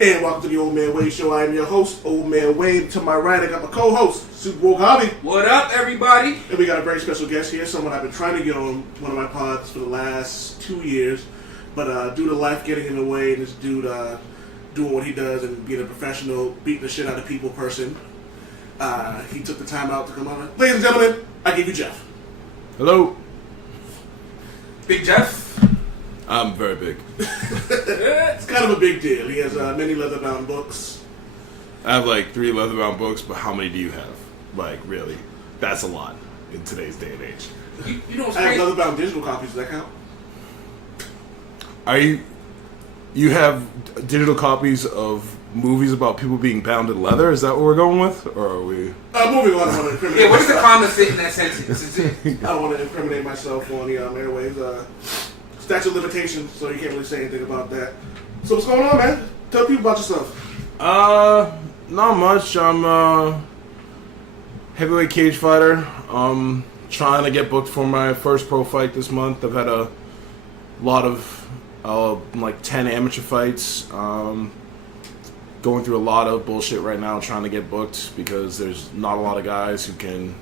And welcome to the Old Man Wade Show. I am your host, Old Man Wade. To my right, I got my co-host, Supa Woke Javi. What up, everybody? And we got a very special guest here, someone I've been trying to get on one of my pods for the last 2 years. But due to life getting in the way, and this dude doing what he does and being a professional, beating the shit out of people person, he took the time out to come on. Ladies and gentlemen, I give you Jeff. Hello. Big Jeff? I'm very big. It's kind of a big deal. He has many leather-bound books. I have like 3 leather-bound books, but how many do you have? Like, really? That's a lot in today's day and age. You know what's I have crazy? leather-bound digital copies. Does that count? You have digital copies of movies about people being bound in leather? Is that what we're going with? Or are we... Moving on, I don't want to incriminate Yeah, what's the myself. common fit in that sentence? I don't want to incriminate myself on the airwaves. Statute of limitations, so you can't really say anything about that. So what's going on, man? Tell people about yourself. Not much. I'm a heavyweight cage fighter. Trying to get booked for my first pro fight this month. I've had a lot of, like 10 amateur fights. Going through a lot of bullshit right now trying to get booked because there's not a lot of guys who can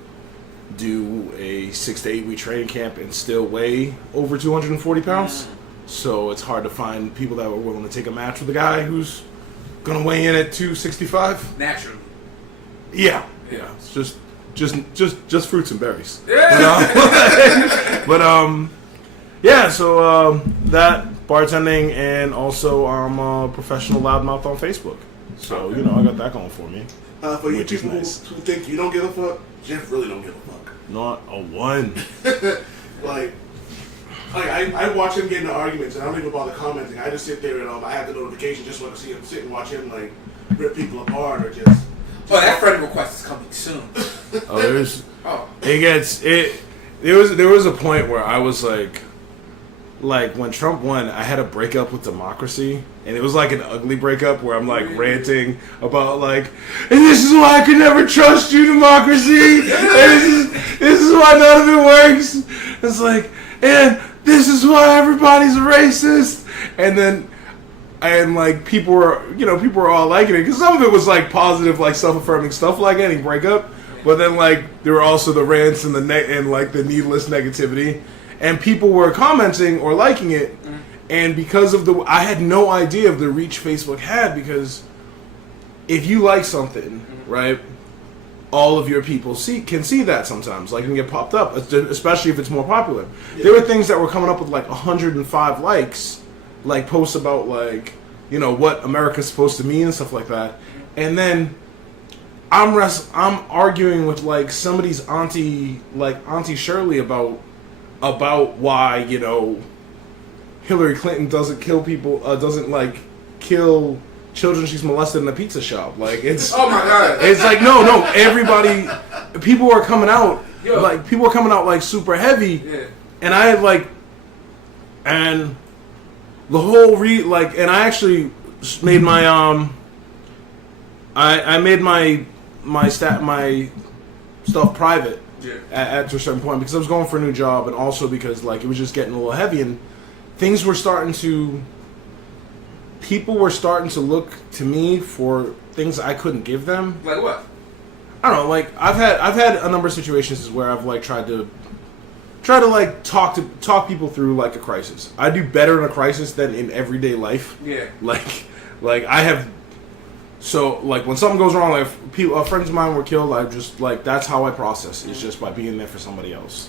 do a 6 to 8 week training camp and still weigh over 240 pounds. So it's hard to find people that are willing to take a match with a guy who's gonna weigh in at 265. Naturally. Yeah. It's just fruits and berries. Yeah. Yeah. So that bartending, and also I'm a professional loudmouth on Facebook. So I got that going for me. For you Which is people nice. who think you don't give a fuck, Jeff really don't give a fuck. Not a one. Like I watch him get into arguments, and I don't even bother commenting. I just sit there and I have the notification just so I can see him sit and watch him like rip people apart or just. Oh, that friend request is coming soon. There was a point where I was like when Trump won, I had a breakup with democracy, and it was like an ugly breakup where I'm like ranting about like, and this is why I could never trust you, democracy. And this is why none of it works. It's like, and this is why everybody's a racist. And like people were all liking it because some of it was like positive, like self-affirming stuff like any breakup, but then like there were also the rants and and like the needless negativity. And people were commenting or liking it, and because of I had no idea of the reach Facebook had, because if you like something, right, all of your people can see that sometimes, like, can get popped up, especially if it's more popular. Yeah. There were things that were coming up with like 105 likes, like posts about like, what America's supposed to mean and stuff like that, and then I'm arguing with like somebody's Auntie Shirley about why Hillary Clinton doesn't kill people, doesn't like kill children she's molested in a pizza shop. Like it's Oh my God. It's like no everybody, people are coming out like super heavy. Yeah. And I had like, and the whole and I actually made my I made my stuff private. Yeah. At a certain point, because I was going for a new job, and also because like it was just getting a little heavy, and people were starting to look to me for things I couldn't give them. Like what? I don't know. Like I've had a number of situations where I've like tried to like talk people through like a crisis. I do better in a crisis than in everyday life. Yeah. Like I have. So, like, when something goes wrong, like, friends of mine were killed, I just, like, that's how I process. It's just by being there for somebody else.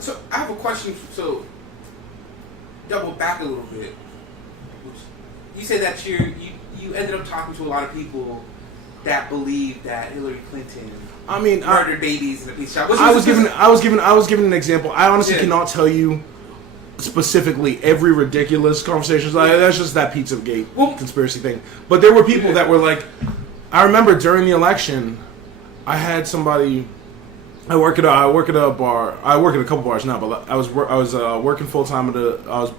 So, I have a question. So, double back a little bit. You said that you ended up talking to a lot of people that believe that Hillary Clinton murdered babies in a pizza shop. I was given an example. I honestly cannot tell you specifically every ridiculous conversation. That's just that Pizzagate conspiracy thing. But there were people that were like, I remember during the election, I had somebody. I work at a bar. I work at a couple bars now, but I was working full time I was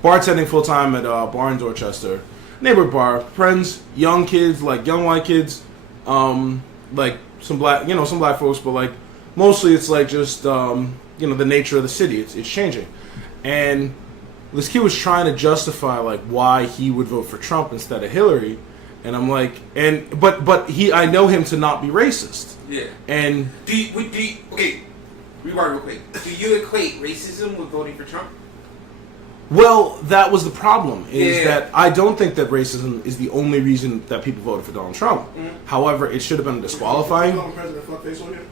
bartending full time at a bar in Dorchester, neighborhood bar. Friends, young kids, like young white kids, like some black folks, but like mostly it's like just the nature of the city. It's changing. And this kid was trying to justify like why he would vote for Trump instead of Hillary, And I'm like, but I know him to not be racist. Yeah. And okay, rewind real quick. Do you equate racism with voting for Trump? well, that was the problem. Is that I don't think that racism is the only reason that people voted for Donald Trump. Mm-hmm. However, it should have been disqualifying. President fuckface on here.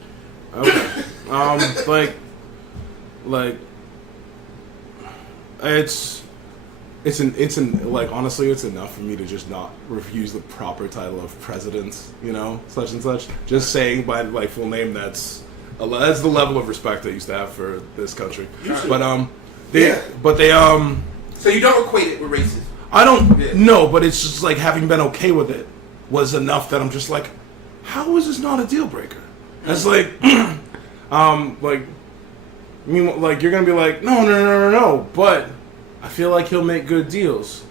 Okay. Like, honestly, it's enough for me to just not refuse the proper title of president, such and such. Just saying my full name, that's the level of respect I used to have for this country. But So you don't equate it with racism? I don't know, but it's just like having been okay with it was enough that I'm just like, how is this not a deal breaker? And it's like, you're gonna be like, no, but I feel like he'll make good deals.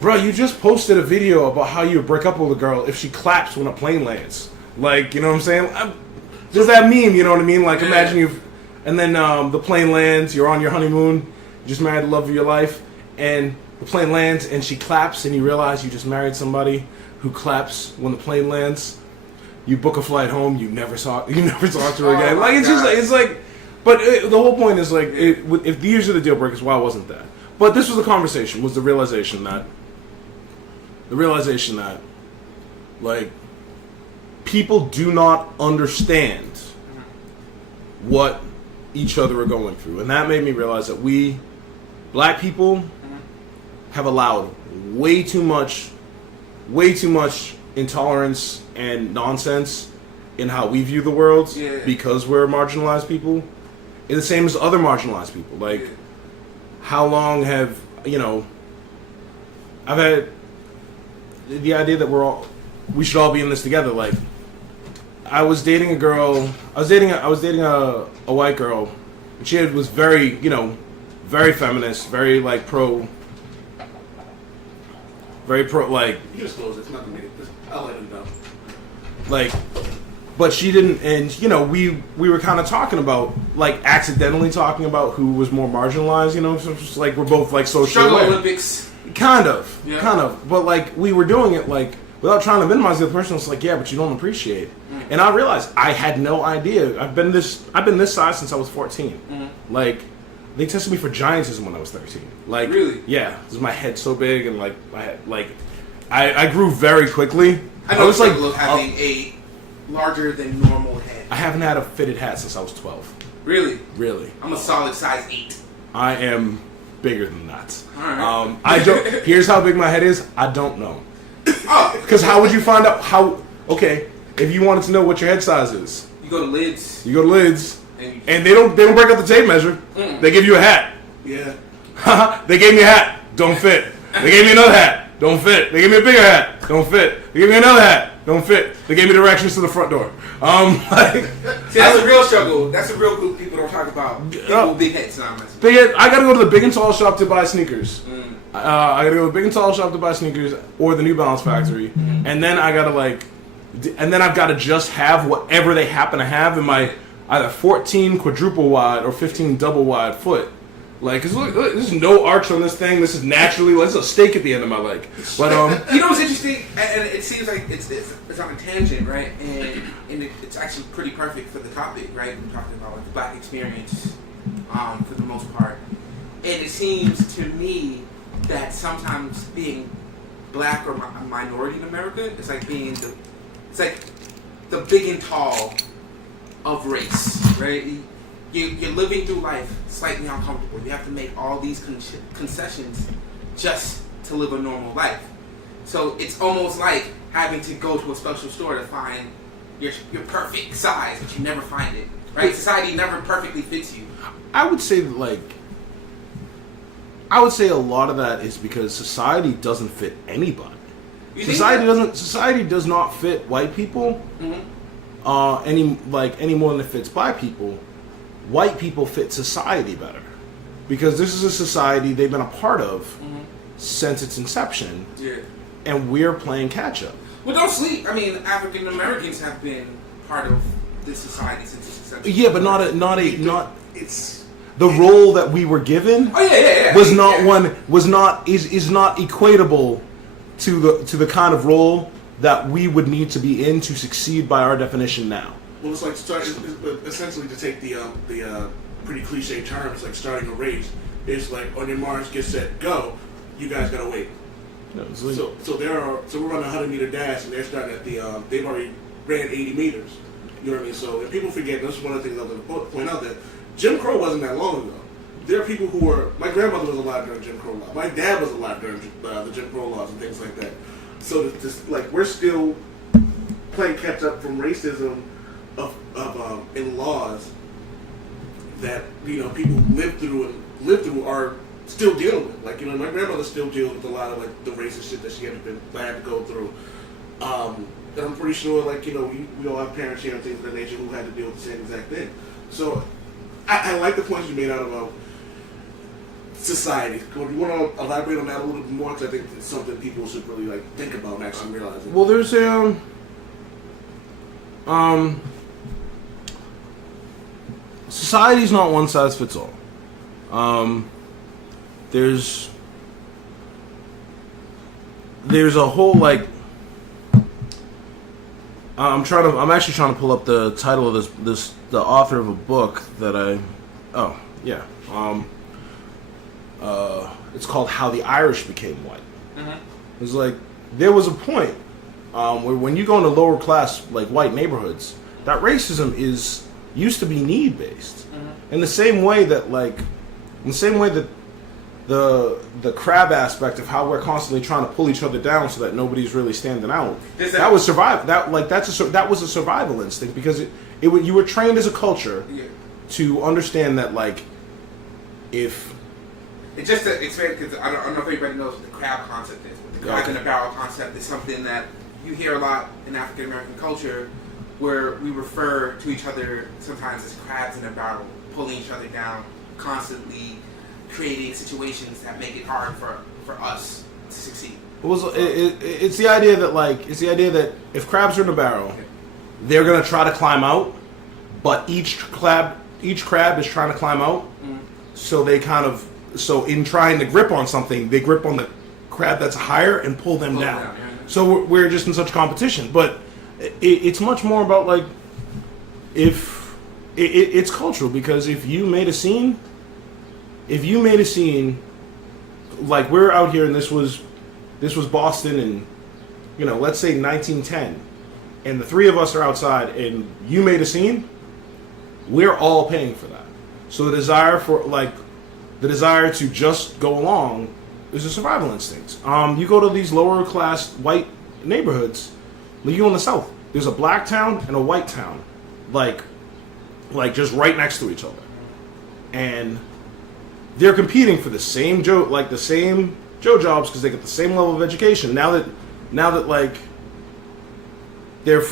Bro, you just posted a video about how you would break up with a girl if she claps when a plane lands. Like, you know what I'm saying? There's that meme, you know what I mean? Like, imagine and then the plane lands, you're on your honeymoon, you just married the love of your life, and the plane lands and she claps and you realize you just married somebody who claps when the plane lands. You book a flight home, you never talk to her again. Like, but the whole point is like, if these are the deal breakers, why wasn't that? But this was the conversation, was the realization that, like, people do not understand what each other are going through. And that made me realize that we, black people, have allowed way too much intolerance and nonsense in how we view the world because we're marginalized people. It's the same as other marginalized people. Like, how long have, I've had the idea that we should all be in this together. Like, I was dating a girl, I was dating a white girl, and she was very, very feminist, very, like, like... You just close it, it's not gonna make it. I'll let him know. Like, but she didn't, and, we were kind of talking about, like, accidentally talking about who was more marginalized, so it's just like, we're both, like, socially Struggle aware. Olympics. Kind of. But, like, we were doing it, like, without trying to minimize the other person. It's like, yeah, but you don't appreciate it. And I realized I had no idea. I've been this size since I was 14. Like, they tested me for giantism when I was 13. Like, really? Yeah, because my head's so big, and I grew very quickly. I was like having a larger than normal head. I haven't had a fitted hat since I was 12. Really? Really. I'm a solid size 8. I am bigger than that. All right. I don't. Here's how big my head is. I don't know. Because how would you find out how? Okay, if you wanted to know what your head size is, you go to Lids. And they don't break up the tape measure. They give you a hat. Yeah. They gave me a hat. Don't fit. They gave me another hat. Don't fit. They gave me a bigger hat. Don't fit. They gave me another hat. Don't fit. They gave me directions to the front door. See, that's a real struggle. That's a real group people don't talk about. People with big heads. I gotta go to the big and tall shop to buy sneakers. I gotta go to the big and tall shop to buy sneakers or the New Balance factory, and then I've got to just have whatever they happen to have in my either 14 quadruple wide or 15 double wide foot. Like, cause look, there's no arch on this thing. This is naturally, there's a stake at the end of my leg. But what's interesting, and it seems like it's on a tangent, right? And it's actually pretty perfect for the topic, right? We're talking about like the black experience, for the most part. And it seems to me that sometimes being black or a minority in America is like being the big and tall of race, right? You're living through life slightly uncomfortable. You have to make all these concessions just to live a normal life. So it's almost like having to go to a special store to find your perfect size, but you never find it, right? Society never perfectly fits you. I would say a lot of that is because society doesn't fit anybody. Society does not fit white people any more than it fits black people. White people fit society better because this is a society they've been a part of since its inception, and we're playing catch up. Well, don't sleep. I mean, African Americans have been part of this society since its inception. Yeah, but it's the role that we were given. Oh yeah. Was not equatable to the kind of role that we would need to be in to succeed by our definition now. Well, it's like essentially to take the pretty cliche terms like starting a race. It's like on your marks, get set, go. You guys gotta wait. Yeah, So we're running a 100-meter dash, and they're starting at the they've already ran 80 meters. You know what I mean? So if people forget, that's one of the things I was going to point out, that Jim Crow wasn't that long ago. There are people who were. My grandmother was alive during Jim Crow laws. My dad was alive during the Jim Crow laws and things like that. So we're still playing catch up from racism in laws that people lived through are still dealing with. Like my grandmother still deals with a lot of like the racist shit that she had to go through. And I'm pretty sure we all have parents here and things of that nature who had to deal with the same exact thing. So I like the points you made out about society. Do you want to elaborate on that a little bit more? Because I think it's something people should really think about and actually realize it. Well, there's a society's not one size fits all. There's a whole I'm actually trying to pull up the title of the author of a book that it's called How the Irish Became White. Mm-hmm. It's like there was a point where when you go into lower class white neighborhoods, that racism used to be need based. Mm-hmm. In the same way that the crab aspect of how we're constantly trying to pull each other down so that nobody's really standing out. That was survival. That was a survival instinct because you were trained as a culture to understand that if it's just to explain, because I don't know if everybody knows what the crab concept is. But the crab in a barrel concept is something that you hear a lot in African American culture, where we refer to each other sometimes as crabs in a barrel, pulling each other down, constantly creating situations that make it hard for us to succeed. It's the idea that if crabs are in a barrel, they're gonna try to climb out, but each crab is trying to climb out. Mm-hmm. So in trying to grip on something, they grip on the crab that's higher and pull them down. Yeah. So we're just in such competition, but it's much more about it's cultural, because if you made a scene, like we're out here and this was Boston in, let's say 1910, and the three of us are outside and you made a scene, we're all paying for that. So the desire to just go along is a survival instinct. You go to these lower class white neighborhoods, like you go in the South, there's a black town and a white town, like just right next to each other. And they're competing for the same Joe jobs because they get the same level of education. Now that they're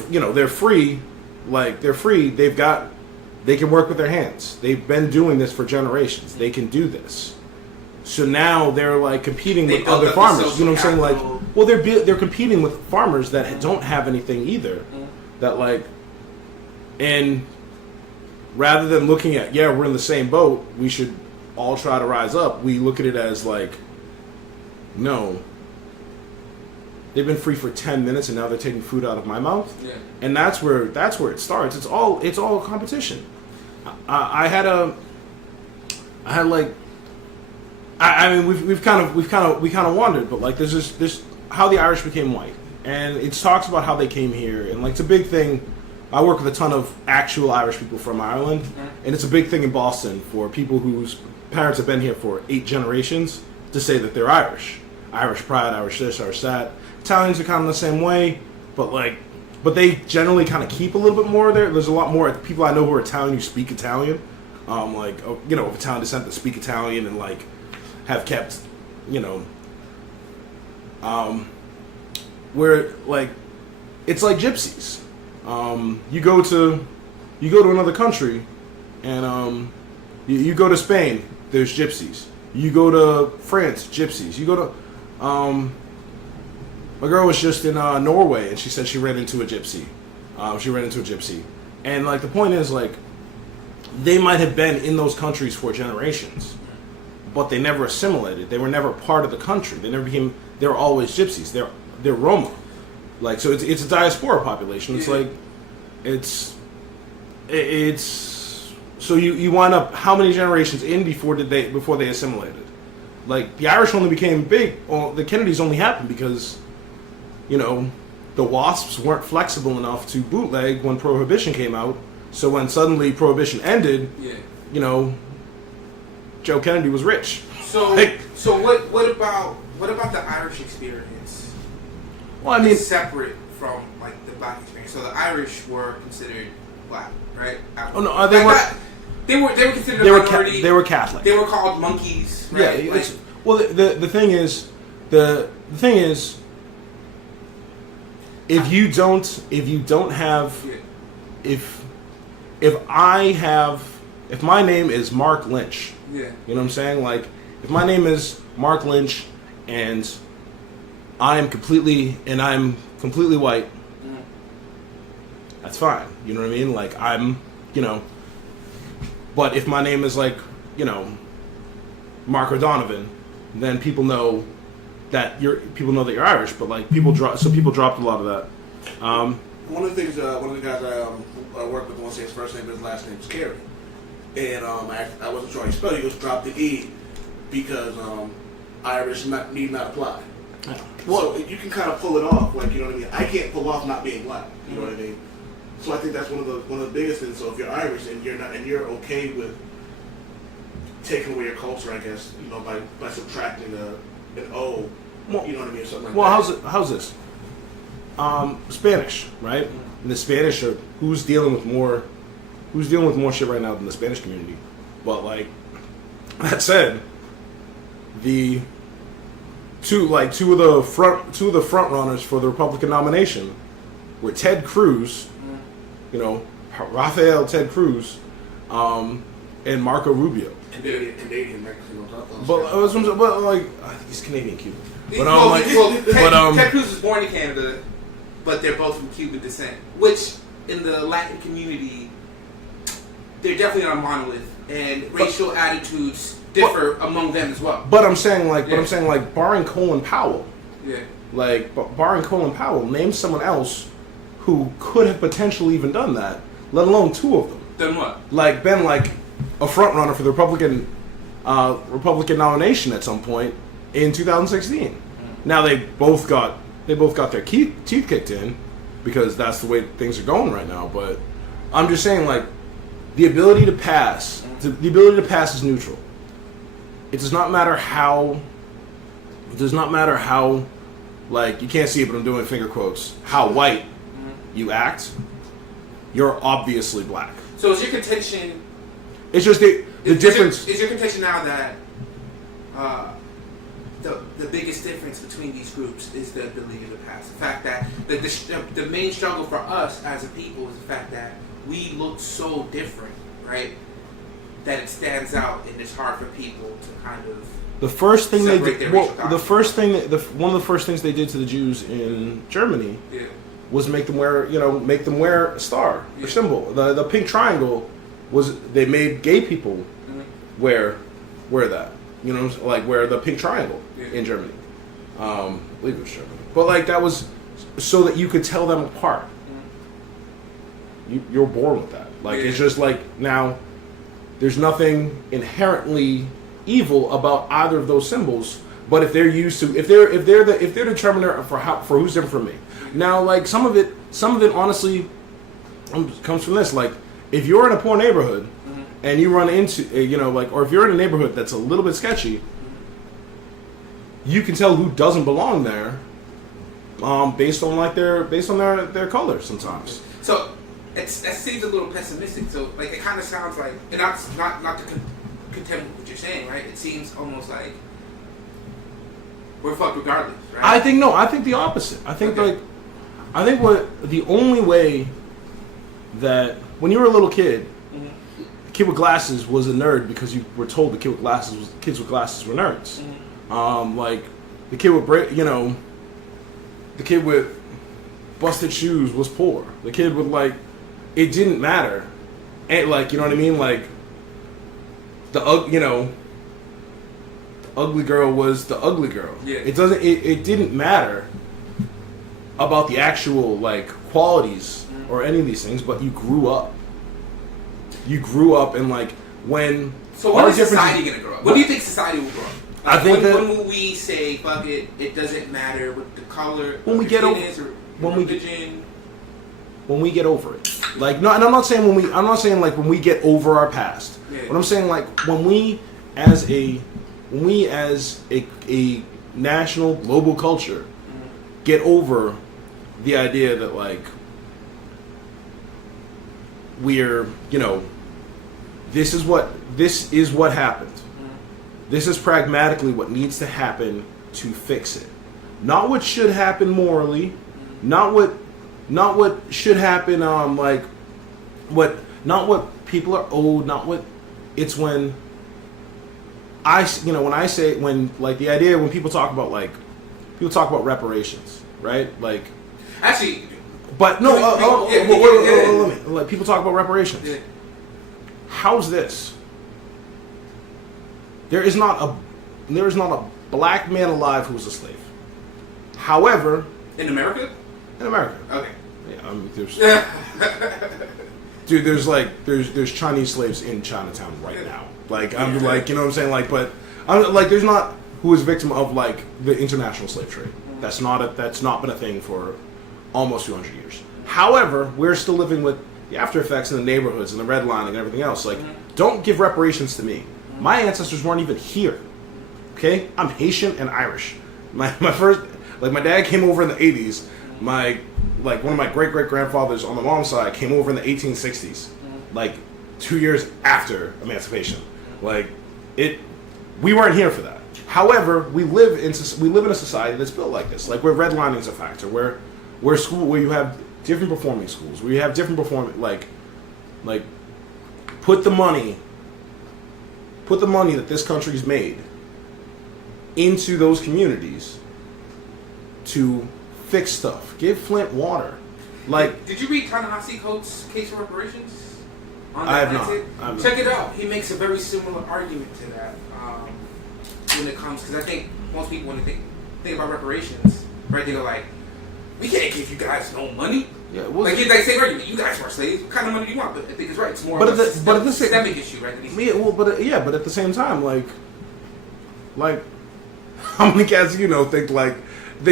free, they can work with their hands. They've been doing this for generations. They can do this. So now they're competing with other farmers. You know what I'm saying? They're competing with farmers that don't have anything either. That and rather than looking at we're in the same boat, we should all try to rise up, we look at it as no, they've been free for 10 minutes and now they're taking food out of my mouth. Yeah. And that's where it starts. It's all competition. We've kind of wandered, but there's this how the Irish became white, and it talks about how they came here, and it's a big thing. I work with a ton of actual Irish people from Ireland, and it's a big thing in Boston for people whose parents have been here for 8 generations to say that they're Irish. Irish pride, Irish this, Irish that. Italians are kind of the same way, but they generally kind of keep a little bit more there. There's a lot more people I know who are Italian who speak Italian, of Italian descent that speak Italian and have kept, where it's like gypsies. You go to another country, and you go to Spain, there's gypsies. You go to France, gypsies. You go to my girl was just in Norway, and she said she ran into a gypsy. And the point is they might have been in those countries for generations, but they never assimilated. They were never part of the country. They were always gypsies. they're Roma. Like, so it's a diaspora population. It's like, it's so you wind up how many generations in before they assimilated? Like, the Irish only became big, or the Kennedys only happened because, you know, the WASPs weren't flexible enough to bootleg when Prohibition came out. So when suddenly Prohibition ended, you know, Joe Kennedy was rich. So what about the Irish experience? Well, I mean, separate from like the black experience. So the Irish were considered black, right? Oh no, they were. They were considered a minority. They were Catholic. They were called monkeys, right? Yeah. Well, the thing is, if you don't have, if my name is Mark Lynch, you know what I'm saying? Like, if my name is Mark Lynch and I'm completely white, that's fine. You know what I mean? Like, you know. But if my name is, like, you know, Mark O'Donovan, then people know that you're Irish. But like, people dropped a lot of that. One of the things, one of the guys I work with, I won't say his first name, but his last name is Carey, and I wasn't sure how you spell it. He just dropped the E because Irish need not apply. Well, so you can kind of pull it off, like, you know what I mean. I can't pull off not being black. You know what I mean. So I think that's one of the biggest things. So if you're Irish and you're okay with taking away your culture, I guess, you know, by subtracting an O, well, you know what I mean, or something like that. Well, how's this? Spanish, right? And the Spanish are who's dealing with more shit right now than the Spanish community. But like that said, the two of the front runners for the Republican nomination were Ted Cruz, you know, Rafael Ted Cruz, and Marco Rubio. Canadian Mexican. But like, I think he's Canadian Cuban. But Ted Cruz was born in Canada, but they're both from Cuban descent. Which in the Latin community, they're definitely not a monolith, and racial attitudes differ among them as well. But I'm saying barring Colin Powell, name someone else who could have potentially even done that, let alone two of them. Done what? Like, been like a front runner for the Republican nomination at some point in 2016. Now they both got their teeth kicked in because that's the way things are going right now. But I'm just saying, like, the ability to pass is neutral. It does not matter how. Like, you can't see it, but I'm doing finger quotes. How white you act, you're obviously black. So is your contention? It's just the difference. Is your contention now that the biggest difference between these groups is the ability to pass? The fact that the main struggle for us as a people is the fact that we look so different, right? That it stands out and it's hard for people to kind of the first thing they did. Well, one of the first things they did to the Jews in Germany was make them wear a star or symbol. The pink triangle was they made gay people wear that. You know, like wear the pink triangle in Germany. I believe it was Germany, but like that was so that you could tell them apart. You're born with that. Like it's just like now. There's nothing inherently evil about either of those symbols, but if they're used to, if they're the determiner for who's different from me. Now, like some of it honestly comes from this. Like if you're in a poor neighborhood and you run into, or if you're in a neighborhood that's a little bit sketchy, you can tell who doesn't belong there, based on their color sometimes. So. That seems a little pessimistic. So, like, it kind of sounds like, and not to contend with what you're saying, right? It seems almost like we're fucked regardless, right? I think the opposite. I think what the only way that when you were a little kid, the kid with glasses was a nerd because you were told kids with glasses were nerds. Like the kid with busted shoes was poor. The kid with it didn't matter, and you know what I mean. Like the ugly girl was the ugly girl. Yeah. It didn't matter about the actual like qualities or any of these things, but you grew up. You grew up and like when. So when is society gonna grow up? When do you think society will grow up? Like, I think when will we say fuck it? It doesn't matter what the color when we get over religion. When we get over it, like no, and I'm not saying when we. I'm not saying like when we get over our past. Yeah. But I'm saying like when we as a national global culture get over the idea that like we're this is what happened. This is pragmatically what needs to happen to fix it. Not what should happen morally, not what should happen not what people are owed, not what it's when the idea when people talk about reparations, right? Like actually but no let me people talk about reparations. Yeah. How's this? There is not a black man alive who was a slave. However, in America? Okay. Yeah, there's Chinese slaves in Chinatown right now. Like I'm like, you know what I'm saying? Like, but I'm like, there's not who is victim of like the international slave trade. That's not been a thing for almost 200 years. However, we're still living with the after effects in the neighborhoods and the redlining and everything else. Like, don't give reparations to me. My ancestors weren't even here. Okay, I'm Haitian and Irish. My first, like, my dad came over in the 80s. One of my great grandfathers on the mom's side came over in the 1860s, like 2 years after emancipation. Like, we weren't here for that. However, we live in a society that's built like this, like where redlining is a factor, where you have different performing schools, where you have different like put the money that this country's made into those communities to fix stuff. Give Flint water. Like, did you read Ta-Nehisi Coates' Case for Reparations? I have not. Check it out. He makes a very similar argument to that when it comes, because I think most people when they think about reparations, right? They go like, "We can't give you guys no money." Yeah, like they say, argument, you guys were slaves. What kind of money do you want? But I think it's right. It's more of a systemic issue, right? But at the same time, like how many cats think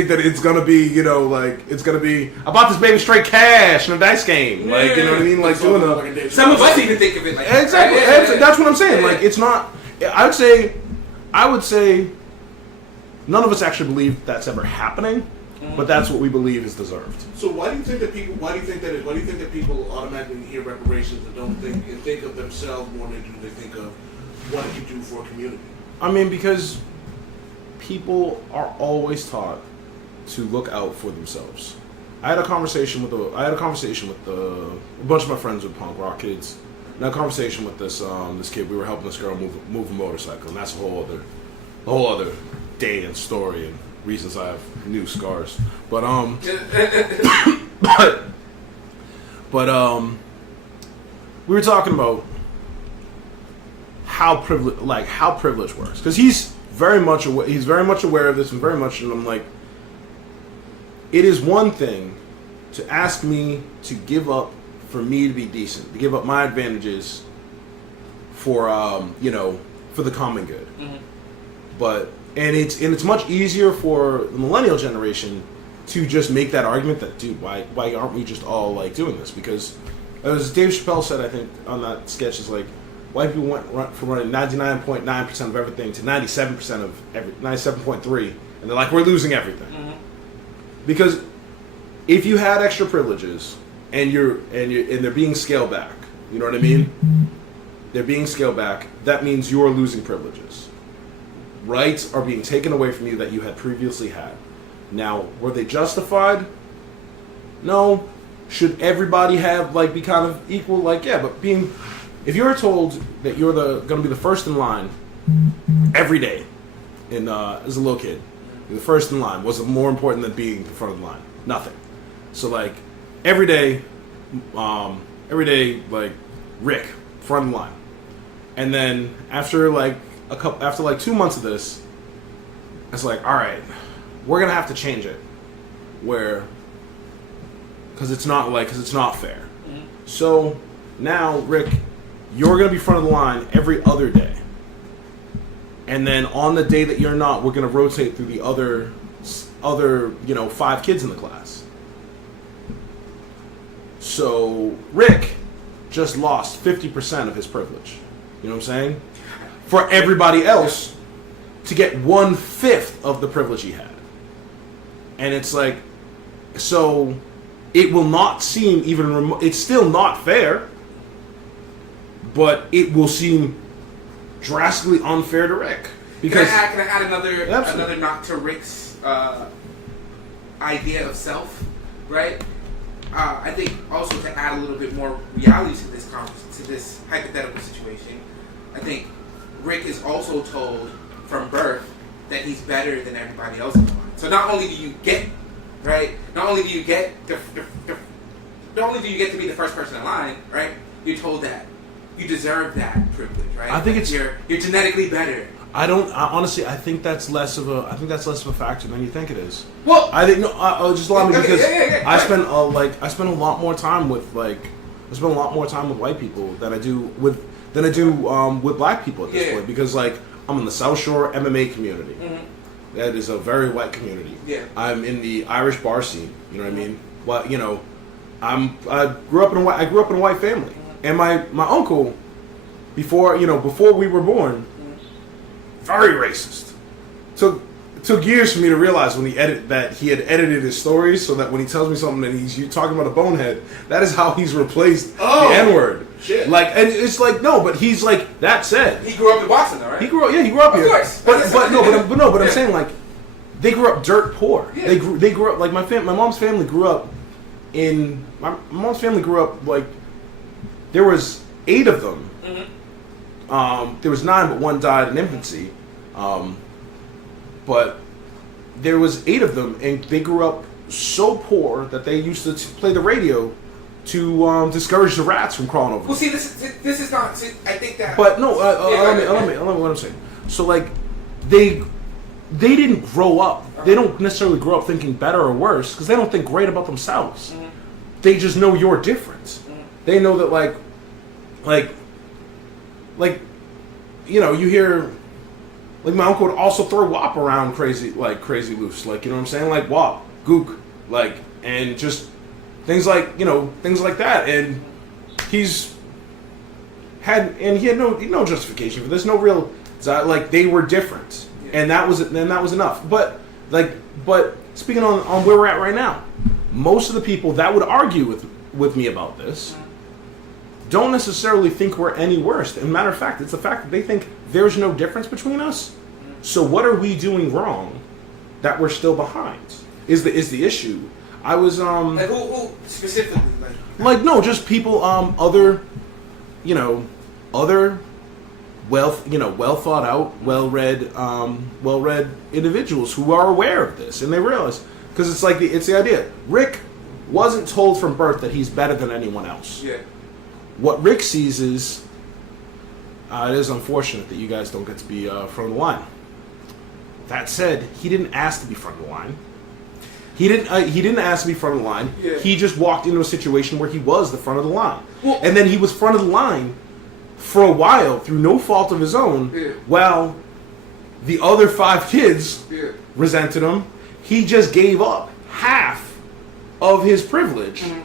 that it's gonna be, it's gonna be about this baby straight cash in a dice game, like you know what I mean, like doing some of us even think of it like exactly. Right? That's what I'm saying. Like it's not. I would say, none of us actually believe that's ever happening, but that's what we believe is deserved. So why do you think that people automatically hear reparations and don't think of themselves more than they think of what it can do for a community? I mean, because people are always taught to look out for themselves. I had a conversation with a bunch of my friends with punk rock kids. And I had a conversation with this kid. We were helping this girl move a motorcycle, and that's a whole other day and story and reasons I have new scars. But we were talking about how privilege works, because he's very much aware of this, and I'm like, it is one thing to ask me to give up for me to be decent, to give up my advantages for for the common good. But it's much easier for the millennial generation to just make that argument that, dude, why aren't we just all like doing this? Because as Dave Chappelle said, I think on that sketch, is like, white people went from running 99.9% of everything to 97% of 97.3%, and they're like, we're losing everything. Because if you had extra privileges and they're being scaled back, you know what I mean? They're being scaled back. That means you're losing privileges. Rights are being taken away from you that you had previously had. Now, were they justified? No. Should everybody have be kind of equal? Yeah, but if you're told that you're going to be the first in line every day, as a little kid, the first in line was more important than being in front of the line. Nothing. So every day, Rick, front of the line, and then after 2 months of this, it's like, all right, we're gonna have to change it, where because it's not fair. Mm-hmm. So now, Rick, you're going to be front of the line every other day, and then on the day that you're not, we're going to rotate through the other 5 kids in the class. So Rick just lost 50% of his privilege. You know what I'm saying? For everybody else to get 1/5 of the privilege he had. And it's like, so it will not seem even it's still not fair, but it will seem drastically unfair to Rick. Because can I add another knock to Rick's idea of self, right? I think also to add a little bit more reality to this hypothetical situation, I think Rick is also told from birth that he's better than everybody else in the line. So not only do you get to be the first person in line, right? You're told that you deserve that privilege, right? I think you're genetically better. Honestly, I think that's less of a factor than you think it is. Well, I think just allow me because yeah, I spend a lot more time with white people than I do with black people at this point, because I'm in the South Shore MMA community. Mm-hmm. That is a very white community. Yeah. I'm in the Irish bar scene. You know what I mean? Well, I grew up in a white family, and my uncle, before we were born, very racist. Took years for me to realize when he had edited his stories so that when he tells me something and he's talking about a bonehead, that is how he's replaced the N-word. Shit. And it's no, but he's that said. He grew up in Boston, though, right? He grew up here. Of course. But I'm saying they grew up dirt poor. Yeah. They grew up my mom's family grew up in my mom's family grew up there was 8 of them. Mm-hmm. There was 9, but 1 died in infancy. But there was 8 of them, and they grew up so poor that they used to play the radio to discourage the rats from crawling over. Well, see, this is not. See, I think that. But no, let me what I'm saying. So they didn't grow up. They don't necessarily grow up thinking better or worse because they don't think great about themselves. Mm-hmm. They just know you're different. Mm-hmm. They know that you hear. My uncle would also throw WAP around crazy loose. You know what I'm saying? WAP, Gook, and just things like that. And he had no justification for this, no real, they were different. Yeah. And that was enough. But speaking on where we're at right now, most of the people that would argue with me about this don't necessarily think we're any worse. And matter of fact, it's the fact that they think there's no difference between us. So what are we doing wrong that we're still behind? Is the issue? I was who specifically no, just people other well thought out, well read individuals who are aware of this and they realize because it's the idea. Rick wasn't told from birth that he's better than anyone else. Yeah. What Rick sees is, it is unfortunate that you guys don't get to be front of the line. That said, he didn't ask to be front of the line. He didn't ask to be front of the line. Yeah. He just walked into a situation where he was the front of the line. Well, and then he was front of the line for a while through no fault of his own, while the other 5 kids resented him. He just gave up half of his privilege. Mm-hmm.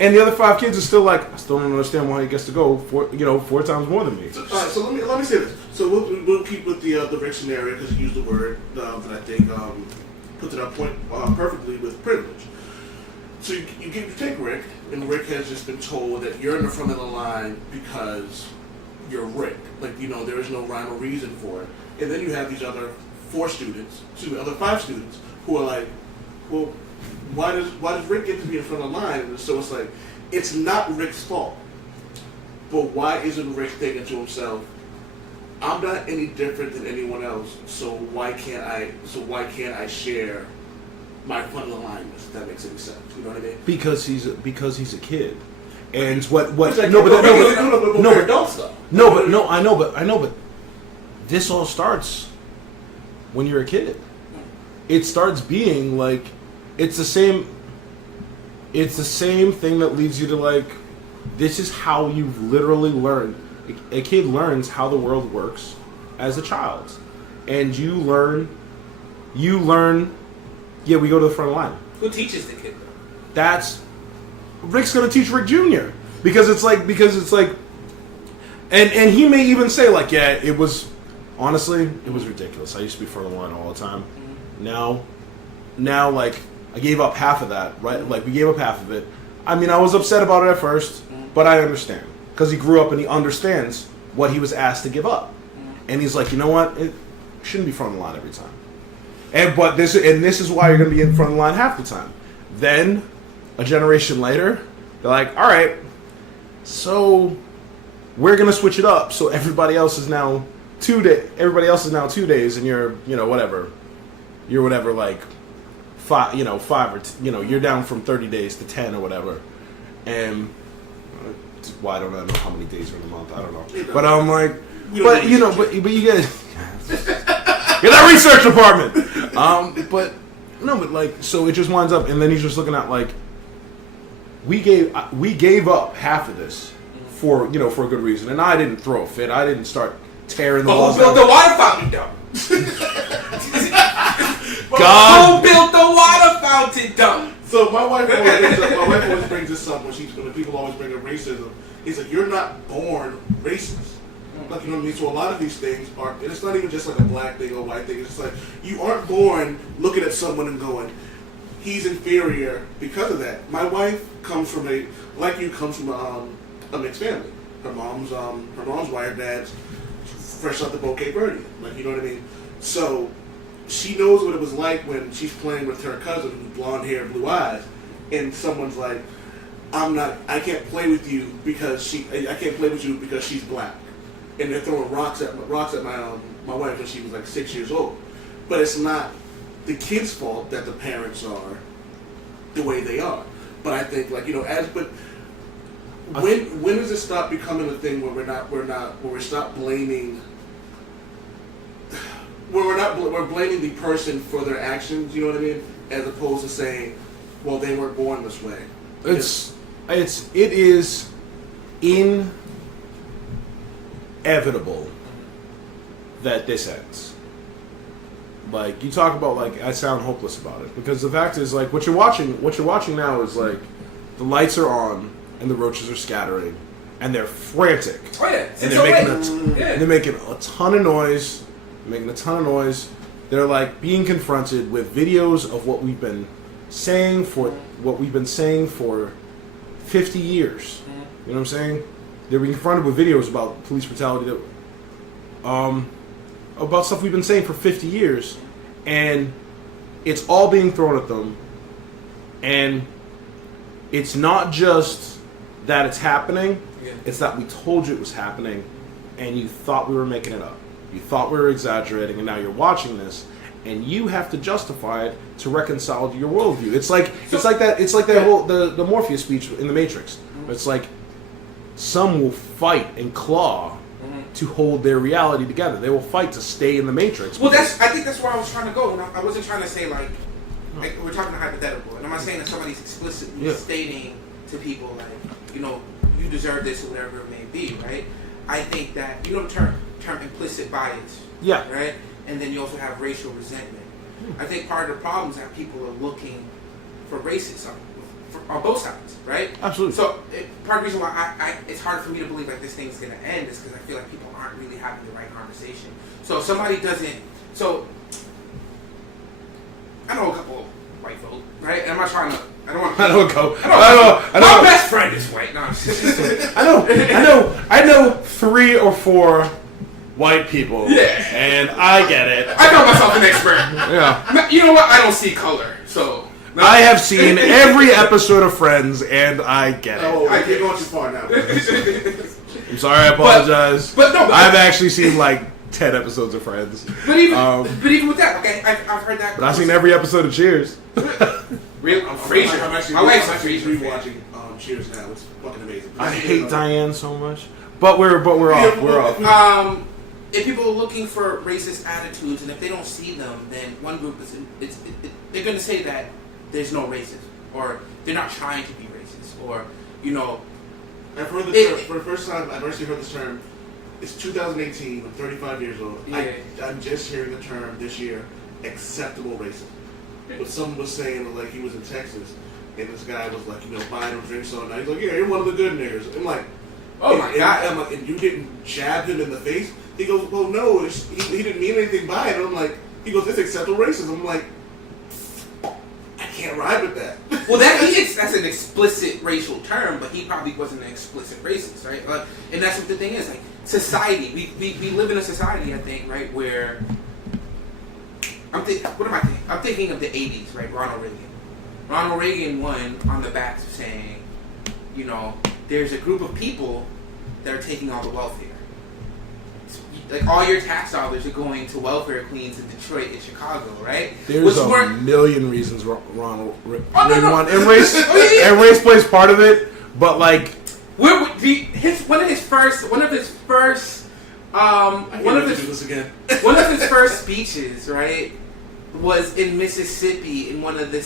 And the other 5 kids are still I still don't understand why he gets to go 4 times more than me. So let me say this. So we'll keep with the Rick scenario because you used the word that I think puts it up point perfectly with privilege. So you take Rick, and Rick has just been told that you're in the front of the line because you're Rick. There is no rhyme or reason for it. And then you have these other 5 students who are well, why does Rick get to be in front of the line? And so it's not Rick's fault. But why isn't Rick thinking to himself, I'm not any different than anyone else, so why can't I share my front of the lineness? If that makes any sense. You know what I mean? Because he's a kid. And I know, but this all starts when you're a kid. It starts being it's the same. it's the same thing that leads you to like, this is how you literally learn. A kid learns how the world works as a child, and you learn. Yeah, we go to the front line. Who teaches the kid though? That's Rick's gonna teach Rick Jr. because it's like, and he may even say like, yeah, it was honestly it was ridiculous. I used to be front of the line all the time. Now like I gave up half of that, right? Like we gave up half of it. I mean, I was upset about it at first, but I understand because he grew up and he understands what he was asked to give up, and he's like, you know what, it shouldn't be front of the line every time. But this is why you're going to be in front of the line half the time. Then, a generation later, they're like, all right, so we're going to switch it up. So everybody else is now 2 days. Everybody else is now 2 days, and you're whatever like 5 or you're down from 30 days to 10 or whatever. And I don't know how many days are in a month. I don't know. But I'm like, but you get. Get that research department. But like, so it just winds up, and then he's just looking at like, we gave up half of this for a good reason, and I didn't throw a fit. I didn't start tearing the walls Who built the water fountain dump? God. Who built the water fountain dump? So my wife always brings this up when people always bring up racism. He's like, you're not born racist. Like, you know what I mean? So a lot of these things are, and it's not even just like a black thing or a white thing. It's just like, you aren't born looking at someone and going, he's inferior because of that. My wife comes from a mixed family. Her mom's white, her dad's fresh out the boat, Cape Verde. Like, you know what I mean? So she knows what it was like when she's playing with her cousin who's blonde hair, blue eyes, and someone's like, I can't play with you because she's black. And they're throwing rocks at my wife when she was like 6 years old. But it's not the kid's fault that the parents are the way they are. But I think when does it stop becoming a thing where we're blaming the person for their actions, you know what I mean? As opposed to saying, well, they weren't born this way. It is inevitable that this ends. Like, you talk about, like, I sound hopeless about it because the fact is, like, what you're watching now is like the lights are on and the roaches are scattering and they're frantic. Oh yeah, and they're making a ton of noise. They're like being confronted with videos of what we've been saying for 50 years. You know what I'm saying? They're being confronted with videos about police brutality, about stuff we've been saying for 50 years, and it's all being thrown at them. And it's not just that it's happening; it's that we told you it was happening, and you thought we were making it up. You thought we were exaggerating, and now you're watching this, and you have to justify it to reconcile to your worldview. It's like that whole the Morpheus speech in the Matrix. It's like some will fight and claw to hold their reality together. They will fight to stay in the Matrix. Well, I think that's where I was trying to go. And I wasn't trying to say like we're talking hypothetical, and I'm not saying that somebody's explicitly stating to people like, you deserve this or whatever it may be, right? I think that you don't term implicit bias, right? And then you also have racial resentment. I think part of the problem is that people are looking for racism on both sides, right? Absolutely. So part of the reason why it's hard for me to believe like this thing's going to end is because I feel like people aren't really having the right conversation. So if somebody doesn't, I know a couple of white folk, right? And I'm not trying to. I know. My best friend is white. No, I know 3 or 4 white people. Yeah. And I get it. I call myself an expert. Yeah. You know what? I don't see color, so. No. I have seen every episode of Friends, and I get it. Oh, you're going too far now. I'm sorry, I apologize. But I've actually seen like 10 episodes of Friends. But even with that, okay, I've heard that. But I've seen every episode of Cheers. Really? I'm Frasier. I'm actually rewatching Cheers now. It's fucking amazing. I hate Diane so much. But we're off. We're off. If people are looking for racist attitudes, and if they don't see them, then one group they're going to say that there's no racism, or they're not trying to be racist, or I've heard the term for the first time. I've actually heard this term. It's 2018. I'm 35 years old. Yeah. I'm just hearing the term this year. Acceptable racism. But someone was saying like he was in Texas, and this guy was like buying him drinks all night. He's like, yeah, you're one of the good niggers. I'm like, oh my god. I'm like, and you didn't jab him in the face? He goes, well, no, he didn't mean anything by it. I'm like, he goes, it's acceptable racism. I'm like, I can't ride with that. Well, that's an explicit racial term, but he probably wasn't an explicit racist, right? And that's what the thing is. Like, society, we live in a society, I think, right, where I'm thinking of the 80s, right? Ronald Reagan. Ronald Reagan won on the backs of saying, there's a group of people that are taking all the welfare. Like, all your tax dollars are going to welfare queens in Detroit and Chicago, right? There's a million reasons Ronald Reagan won. And and race plays part of it, but like... one of his first speeches, right, was in Mississippi, in one of the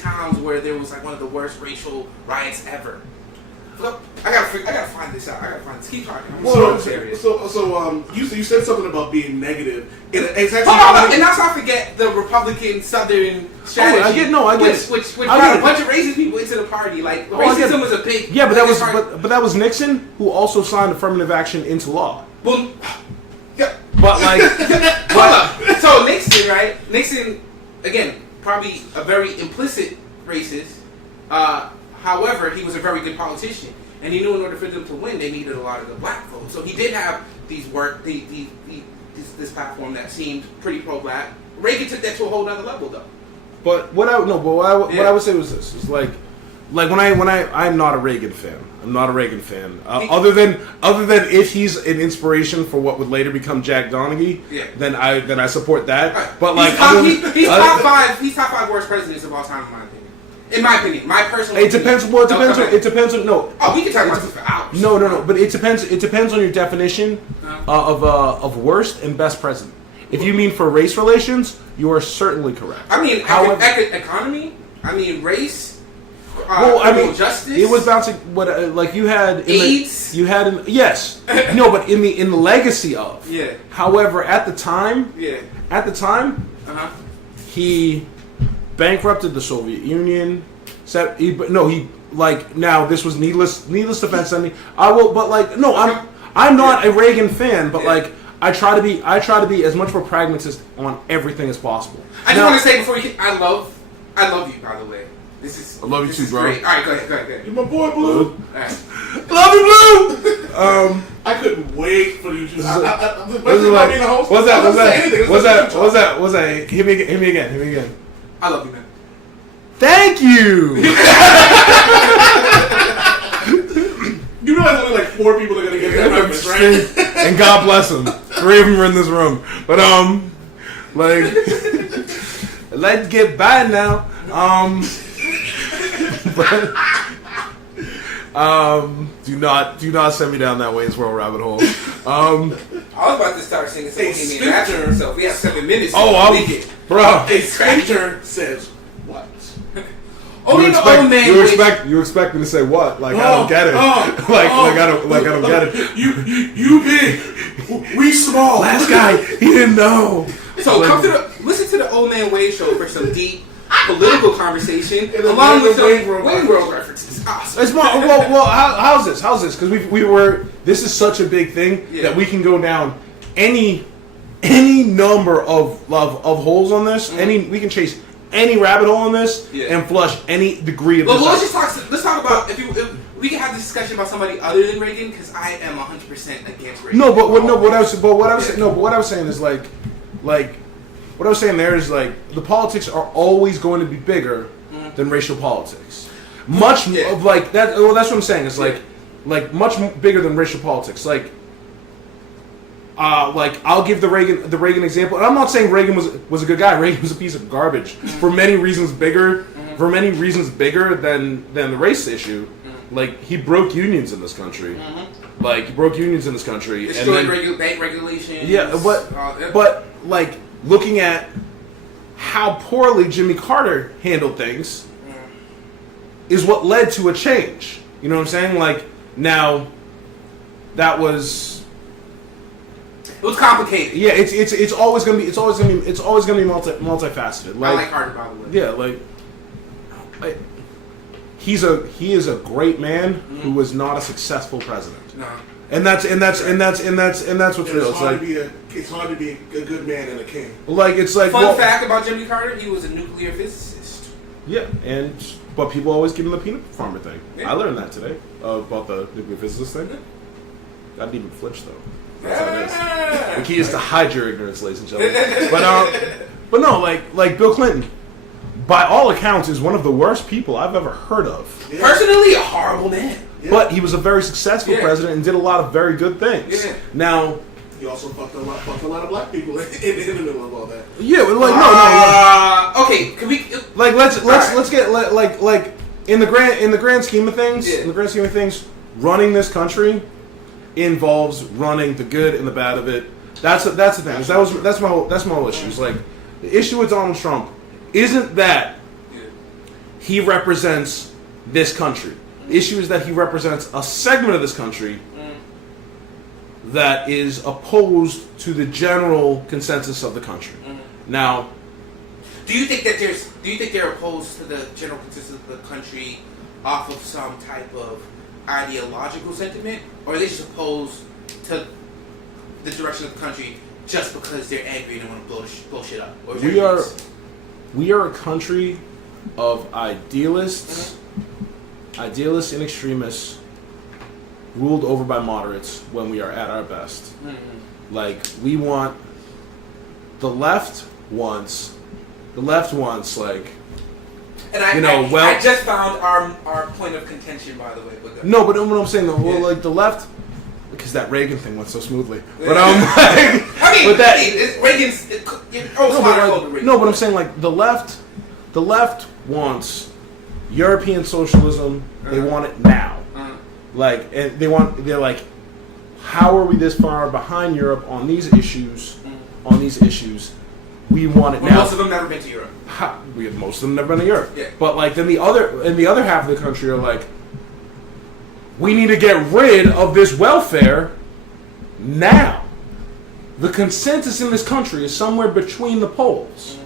towns where there was like one of the worst racial riots ever. Look, I gotta find this out. Keep talking. You said something about being negative. It's actually hold on, and let's not forget the Republican Southern strategy. Which brought a bunch of racist people into the party. Like, racism was a big. Yeah, but that was Nixon, who also signed affirmative action into law. Well, yeah. But like, hold up. So Nixon, right? Nixon, again, probably a very implicit racist. However, he was a very good politician, and he knew in order for them to win, they needed a lot of the black vote. So he did have this platform that seemed pretty pro-black. Reagan took that to a whole other level, though. But what I would say was this: is like when I'm not a Reagan fan. I'm not a Reagan fan. Other than if he's an inspiration for what would later become Jack Donaghy, then I support that. Right. But like he's top five. He's top 5 worst presidents of all time, in my opinion. In my opinion, my personal. It depends. Well, it depends on no. Oh, we can talk about this for hours. No. But it depends. It depends on your definition of worst and best president. If you mean for race relations, you are certainly correct. I mean, economy. I mean, race. Justice. It was bouncing. What like you had AIDS. Yes. No, but in the legacy of. Yeah. However, at the time. Yeah. At the time. He bankrupted the Soviet Union. Now this was needless defense. I'm not a Reagan fan, but like I try to be as much of a pragmatist on everything as possible. I just want to say before I love you, by the way. I love you too, bro. Great. All right, go ahead. You're my boy, Blue. All right. Love you, Blue. I couldn't wait for you to. What's that? Hit me again. I love you, man. Thank you. You realize only like 4 people are gonna get that reference, right? And God bless them. 3 of them are in this room. But let's get by now. Do not send me down that Wayne's World rabbit hole. I was about to start singing some Bohemian Rhapsody, so we have 7 minutes. Bro. A sphincter says what? You expect me to say what? Like I don't get it. I don't get it. You big, we small. Last guy, he didn't know. So listen to the Old Man Wade show for some deep political conversation along with some Wayne World references. Awesome. It's well. How's this? Because we were. This is such a big thing that we can go down any number of holes on this. We can chase any rabbit hole on this and flush any degree of. Well, let's talk about if we can have this discussion about somebody other than Reagan, because I am 100% against Reagan. What I was saying is like what I was saying there is like the politics are always going to be bigger than racial politics. Much of like that. Well, that's what I'm saying. It's like much bigger than racial politics. Like I'll give the Reagan example, and I'm not saying Reagan was a good guy. Reagan was a piece of garbage for many reasons bigger than the race issue. Like he broke unions in this country. Destroyed bank regulations. Yeah, but like looking at how poorly Jimmy Carter handled things, is what led to a change. You know what I'm saying? Like, now, that was... It was complicated. Yeah, it's always gonna be multifaceted. Like, I like Carter, by the way. Yeah, he is a great man who was not a successful president. No. And that's what's real. It's hard to be a good man and a king. Like, it's like, Fun fact about Jimmy Carter: he was a nuclear physicist. Yeah, but people always give him the peanut farmer thing. Yeah. I learned that today about the nuclear physicist thing. I didn't even flinch though. That's how it is. The key is to hide your ignorance, ladies and gentlemen. But no, like Bill Clinton, by all accounts, is one of the worst people I've ever heard of. Yeah. Personally, a horrible man. Yeah. But he was a very successful president and did a lot of very good things. Yeah. Now, he also fucked a lot of black people in the middle of all that. Yeah, but like no. Okay, can we like let's get like in the grand scheme of things, running this country involves running the good and the bad of it. That's the thing. That's my whole issue. It's like the issue with Donald Trump isn't that he represents this country. The issue is that he represents a segment of this country that is opposed to the general consensus of the country. Now, do you think they're opposed to the general consensus of the country off of some type of ideological sentiment, or are they just opposed to the direction of the country just because they're angry and they want to blow shit up? Or we are a country of idealists, idealists and extremists, ruled over by moderates when we are at our best. Like, we want the left wants like, and I just found our point of contention, by the way. But no, but what I'm saying though, well, like the left, because that Reagan thing went so smoothly. But Reagan's. No, but I'm saying like the left wants European socialism. They want it now. Like, and they're like, how are we this far behind Europe on these issues? We want it now. Most of them never been to Europe. Most of them never been to Europe. Yeah. But like then the other half of the country are like, we need to get rid of this welfare now. The consensus in this country is somewhere between the poles.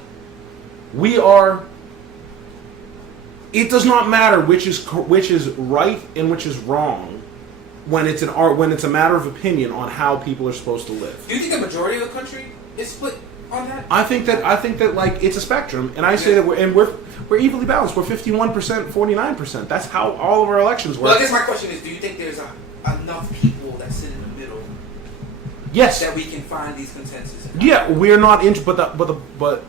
It does not matter which is right and which is wrong when it's a matter of opinion on how people are supposed to live. Do you think the majority of the country is split on that? I think that like it's a spectrum, and I say that we're evenly balanced. We're 51%, 49%. That's how all of our elections work. Well, I guess my question is, do you think there's enough people that sit in the middle? Yes. That we can find these consensus. Yeah, we're not into, but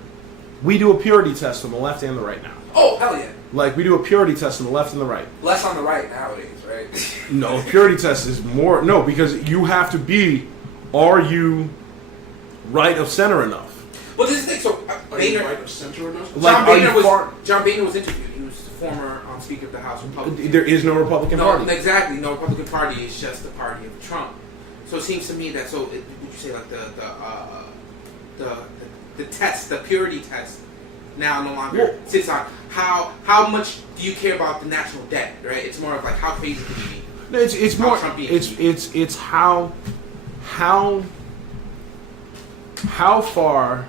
we do a purity test on the left and the right now. Oh, hell yeah. Like, we do a purity test on the left and the right. Less on the right nowadays, right? No, purity test is more... No, because you have to be... Are you right of center enough? Well, this is the thing. So, Boehner... Right of center enough? John Boehner was interviewed. He was the former Speaker of the House Republican. There is no Republican Party. Exactly. No Republican Party. It's just the party of Trump. So it seems to me that... would you say, like, the test, the purity test, now no longer sits on how much do you care about the national debt, right? It's more of like how crazy can you be? No, it's more it's how far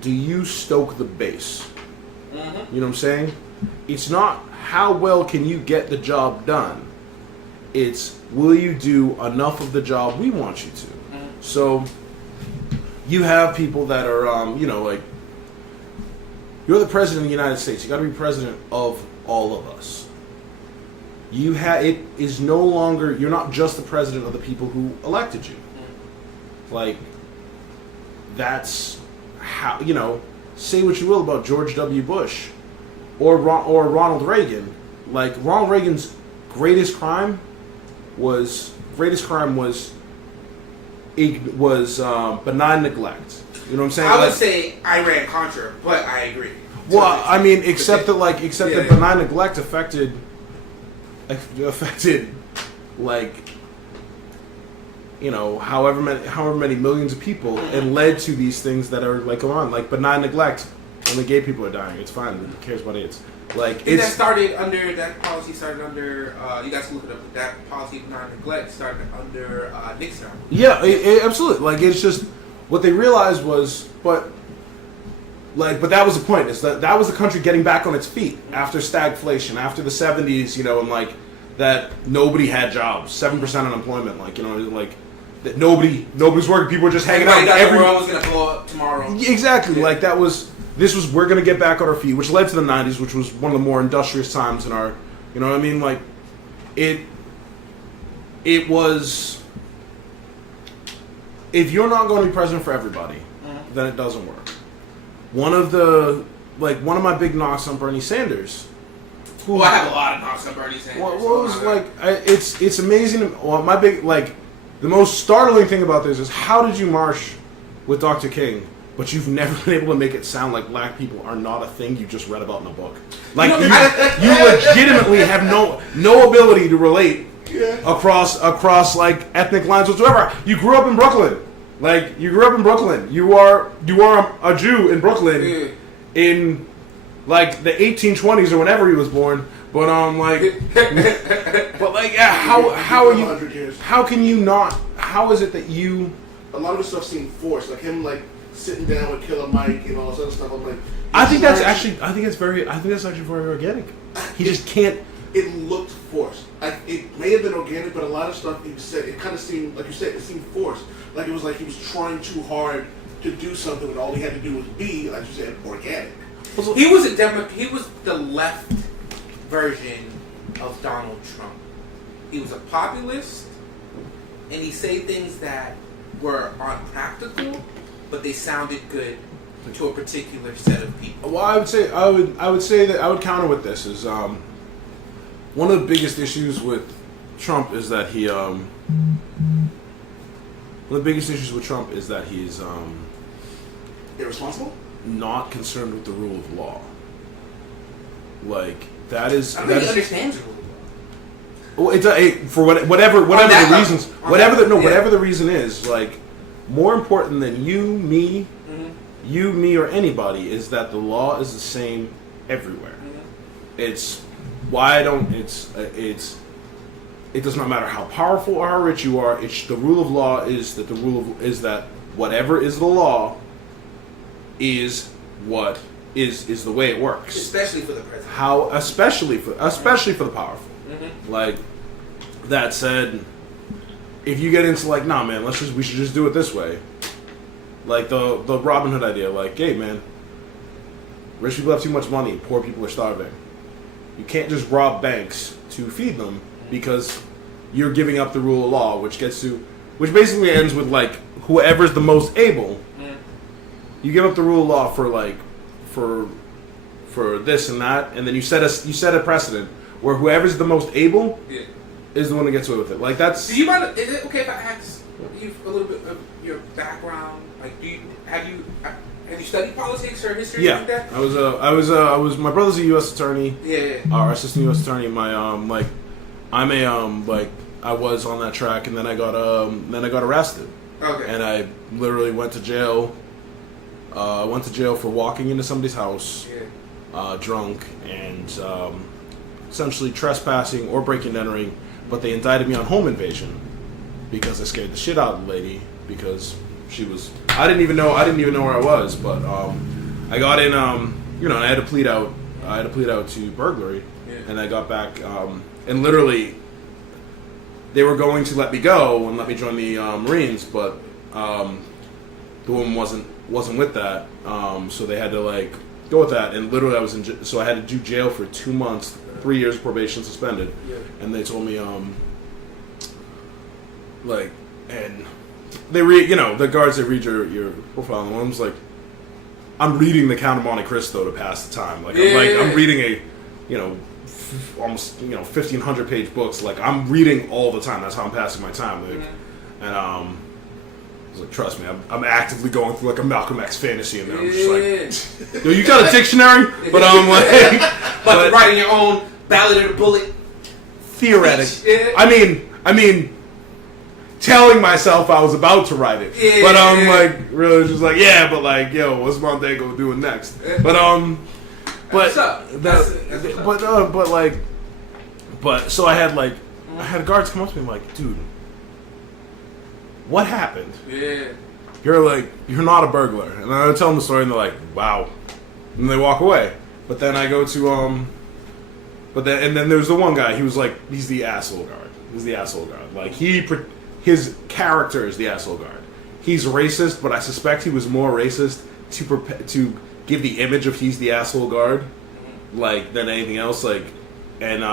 do you stoke the base? You know what I'm saying? It's not how well can you get the job done. It's will you do enough of the job we want you to? So you have people that are like, you're the president of the United States. You got to be president of all of us. It is no longer, you're not just the president of the people who elected you. Like, that's how, say what you will about George W. Bush or Ronald Reagan. Like, Ronald Reagan's greatest crime was benign neglect. You know what I'm saying? I would say Iran-Contra, but I agree. Well, I mean, except that benign neglect affected like, however many millions of people, and led to these things that are like going on. Like benign neglect, only gay people are dying. It's fine. Who cares about AIDS? Like that started under that policy. Started under you guys can look it up. That policy of non-neglect started under Nixon. Yeah, absolutely. Like it's just what they realized was, but that was the point. Is that was the country getting back on its feet after stagflation, after the 70s, and like that nobody had jobs, 7% unemployment, like like that nobody's working. People were just hanging out. The world was gonna blow up tomorrow. Exactly. Yeah. Like we're gonna get back on our feet, which led to the 90s, which was one of the more industrious times in our, you know what I mean? Like it was. If you're not going to be president for everybody, then it doesn't work. One of my big knocks on Bernie Sanders. Well, I have a lot of knocks on Bernie Sanders. Well, it was it's amazing. Well, my big the most startling thing about this is how did you march with Dr. King, but you've never been able to make it sound like black people are not a thing you just read about in a book. Like you legitimately have no ability to relate across like ethnic lines whatsoever. You grew up in Brooklyn. You are a Jew in Brooklyn in like the 1820s or whenever he was born. But how are you? How can you not? How is it that you? A lot of the stuff seemed forced, like him sitting down with Killer Mike and all this other stuff. I'm like, I think that's actually very organic. He just can't. It looked forced. It may have been organic, but a lot of stuff he said, it kind of seemed, like you said, it seemed forced. Like it was like he was trying too hard to do something, and all he had to do was be, like you said, organic. He was He was the left version of Donald Trump. He was a populist, and he said things that were unpractical, but they sounded good to a particular set of people. Well, I would say that I would counter with this is one of the biggest issues with Trump is that he he's irresponsible, not concerned with the rule of law. Like that is. I don't think he understands the rule of law. Well, it's for whatever the reasons, whatever the reason is. Like more important than you, me, or anybody is that the law is the same everywhere. It's why I don't. It does not matter how powerful or how rich you are. The rule of law is that whatever is the law is what is the way it works. Especially for the president. Especially for the powerful. Like that said, if you get into like, nah, man, we should just do it this way. Like the Robin Hood idea, like, hey, man, rich people have too much money, poor people are starving. You can't just rob banks to feed them because you're giving up the rule of law, which basically ends with like whoever's the most able. You give up the rule of law for this and that, and then you set a precedent where whoever's the most able is the one that gets away with it. Like that's. Do you mind? Is it okay if I ask you a little bit of your background? Like, have you studied politics or history? Yeah, like that? I was. My brother's a U.S. attorney. Yeah. Our assistant U.S. attorney. My I was on that track, and then I got arrested. Okay. And I literally went to jail. Went to jail for walking into somebody's house, drunk, and essentially trespassing or breaking and entering. But they indicted me on home invasion because I scared the shit out of the lady because she was. I didn't even know where I was, but I got in. I had to plead out. To burglary, and I got back. And literally, they were going to let me go and let me join the Marines, but the woman wasn't with that, so they had to like go with that. And literally, so I had to do jail for 2 months, 3 years probation suspended, and they told me and they read the guards, they read your profile, and one was like, I'm reading the Count of Monte Cristo to pass the time. I'm reading a almost 1,500 page books. Like I'm reading all the time. That's how I'm passing my time. And I was like, trust me, I'm actively going through like a Malcolm X fantasy in there. I'm just like, yo, you got a dictionary? But I'm like, but writing your own Ballad of the Bullet. Theoretic. I mean, telling myself I was about to write it, but I'm like really just like, but like, yo, what's Montego doing next? But But what's up. That's what's up. but so I had guards come up to me like, dude, what happened? Yeah. You're not a burglar. And I tell them the story and they're like, wow. And they walk away. But then I go to, and then there's the one guy, he was like, he's the asshole guard. He's the asshole guard. Like, his character is the asshole guard. He's racist, but I suspect he was more racist to give the image of he's the asshole guard, like, than anything else. Like, and,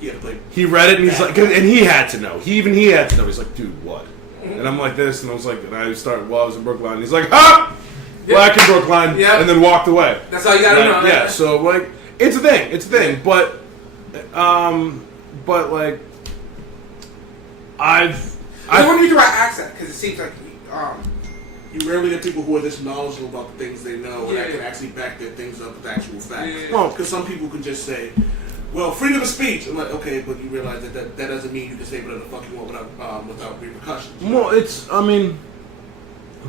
he read it and he's like, and he had to know. He had to know. He's like, dude, what? And I'm like this, and I was like, and I started while I was in Brookline. And he's like, ha! Black in Brookline, and then walked away. That's all you gotta know. Yeah, so like, it's a thing. But like, I wonder if you right accent because it seems like you rarely get people who are this knowledgeable about the things they know and that can actually back their things up with actual facts. Well, because some people can just say, well, freedom of speech. I'm like, okay, but you realize that doesn't mean you can say whatever the fuck you want without repercussions. Well,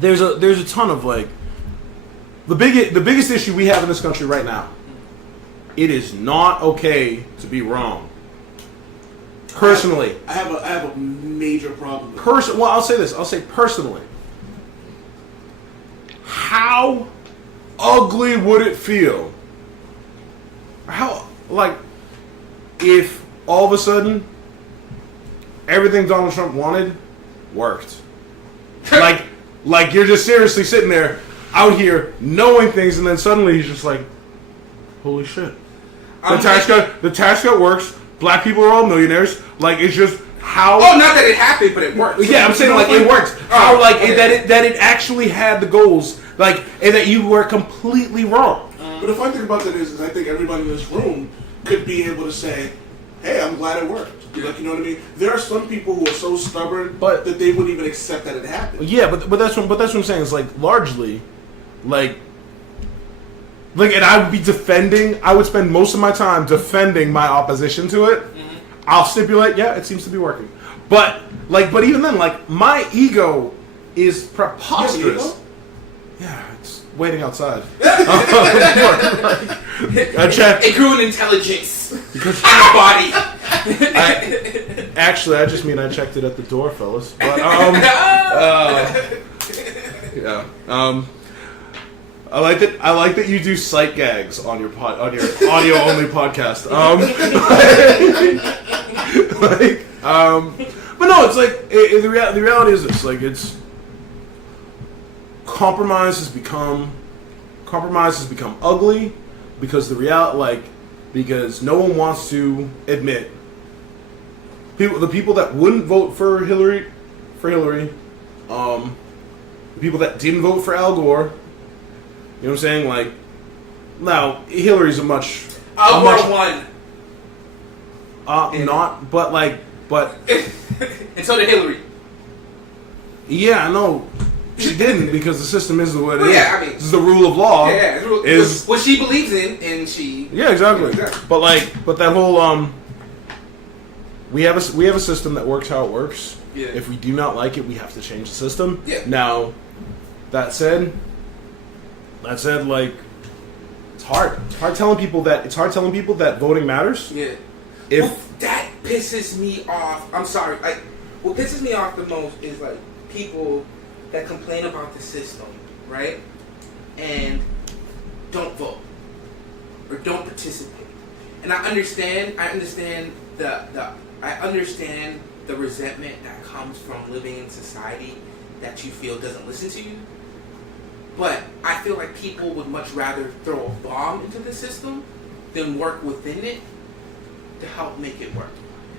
there's a ton of like, the biggest issue we have in this country right now. It is not okay to be wrong. Personally, I have a major problem. Well, I'll say this. I'll say personally. How ugly would it feel? If all of a sudden everything Donald Trump wanted worked? like you're just seriously sitting there out here knowing things, and then suddenly he's just like, holy shit. The tax cut works. Black people are all millionaires. Like, it's just how. Oh, not that it happened, but it worked. Yeah, I'm saying like it worked. How that it actually had the goals, like, and that you were completely wrong. But the funny thing about that is I think everybody in this room could be able to say, "Hey, I'm glad it worked." Like, you know what I mean? There are some people who are so stubborn that they wouldn't even accept that it happened. Yeah, but that's what I'm saying. Is like largely, like, and I would be defending. I would spend most of my time defending my opposition to it. Mm-hmm. I'll stipulate, yeah, it seems to be working. But even then, like, my ego is preposterous. Yeah, it's waiting outside. I checked. It grew in intelligence because in a body. I just mean I checked it at the door, fellas. But yeah. I like that you do sight gags on your audio only podcast. But no, it's like the reality is this. Like, it's compromise has become ugly because because no one wants to admit the people that wouldn't vote for Hillary, the people that didn't vote for Al Gore. You know what I'm saying? Like, now Hillary's a much won. But and so did Hillary. Yeah, I know she didn't because the system is the way it is. Yeah, I mean, this is the rule of law. Yeah, is what she believes in, and she. Yeah, exactly. But that whole we have a system that works how it works. Yeah. If we do not like it, we have to change the system. Yeah. Now, that said, like, it's hard. It's hard telling people that voting matters. Yeah. That pisses me off. I'm sorry. What pisses me off the most is like people that complain about the system, right? And don't vote or don't participate. And I understand the resentment that comes from living in society that you feel doesn't listen to you. But I feel like people would much rather throw a bomb into the system than work within it to help make it work.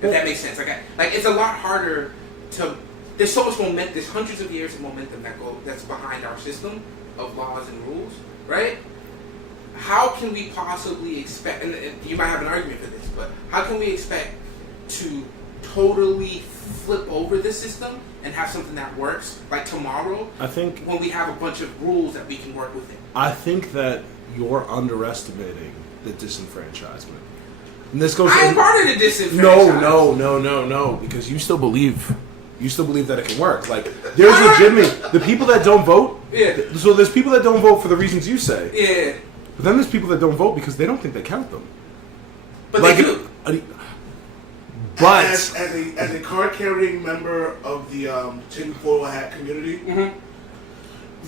If that makes sense. Like it's a lot harder to. There's so much momentum. There's hundreds of years of momentum that's behind our system of laws and rules, right? How can we possibly expect? And you might have an argument for this, but how can we expect to totally flip over the system and have something that works like tomorrow? I think when we have a bunch of rules that we can work within. I think that you're underestimating the disenfranchisement. And this goes. I'm part of the disenfranchisement. No, because you still believe that it can work. Like, there's legitimately the people that don't vote. Yeah. So there's people that don't vote for the reasons you say. Yeah. But then there's people that don't vote because they don't think they count them. But they do. But as a card carrying member of the tinfoil hat community, Mm-hmm.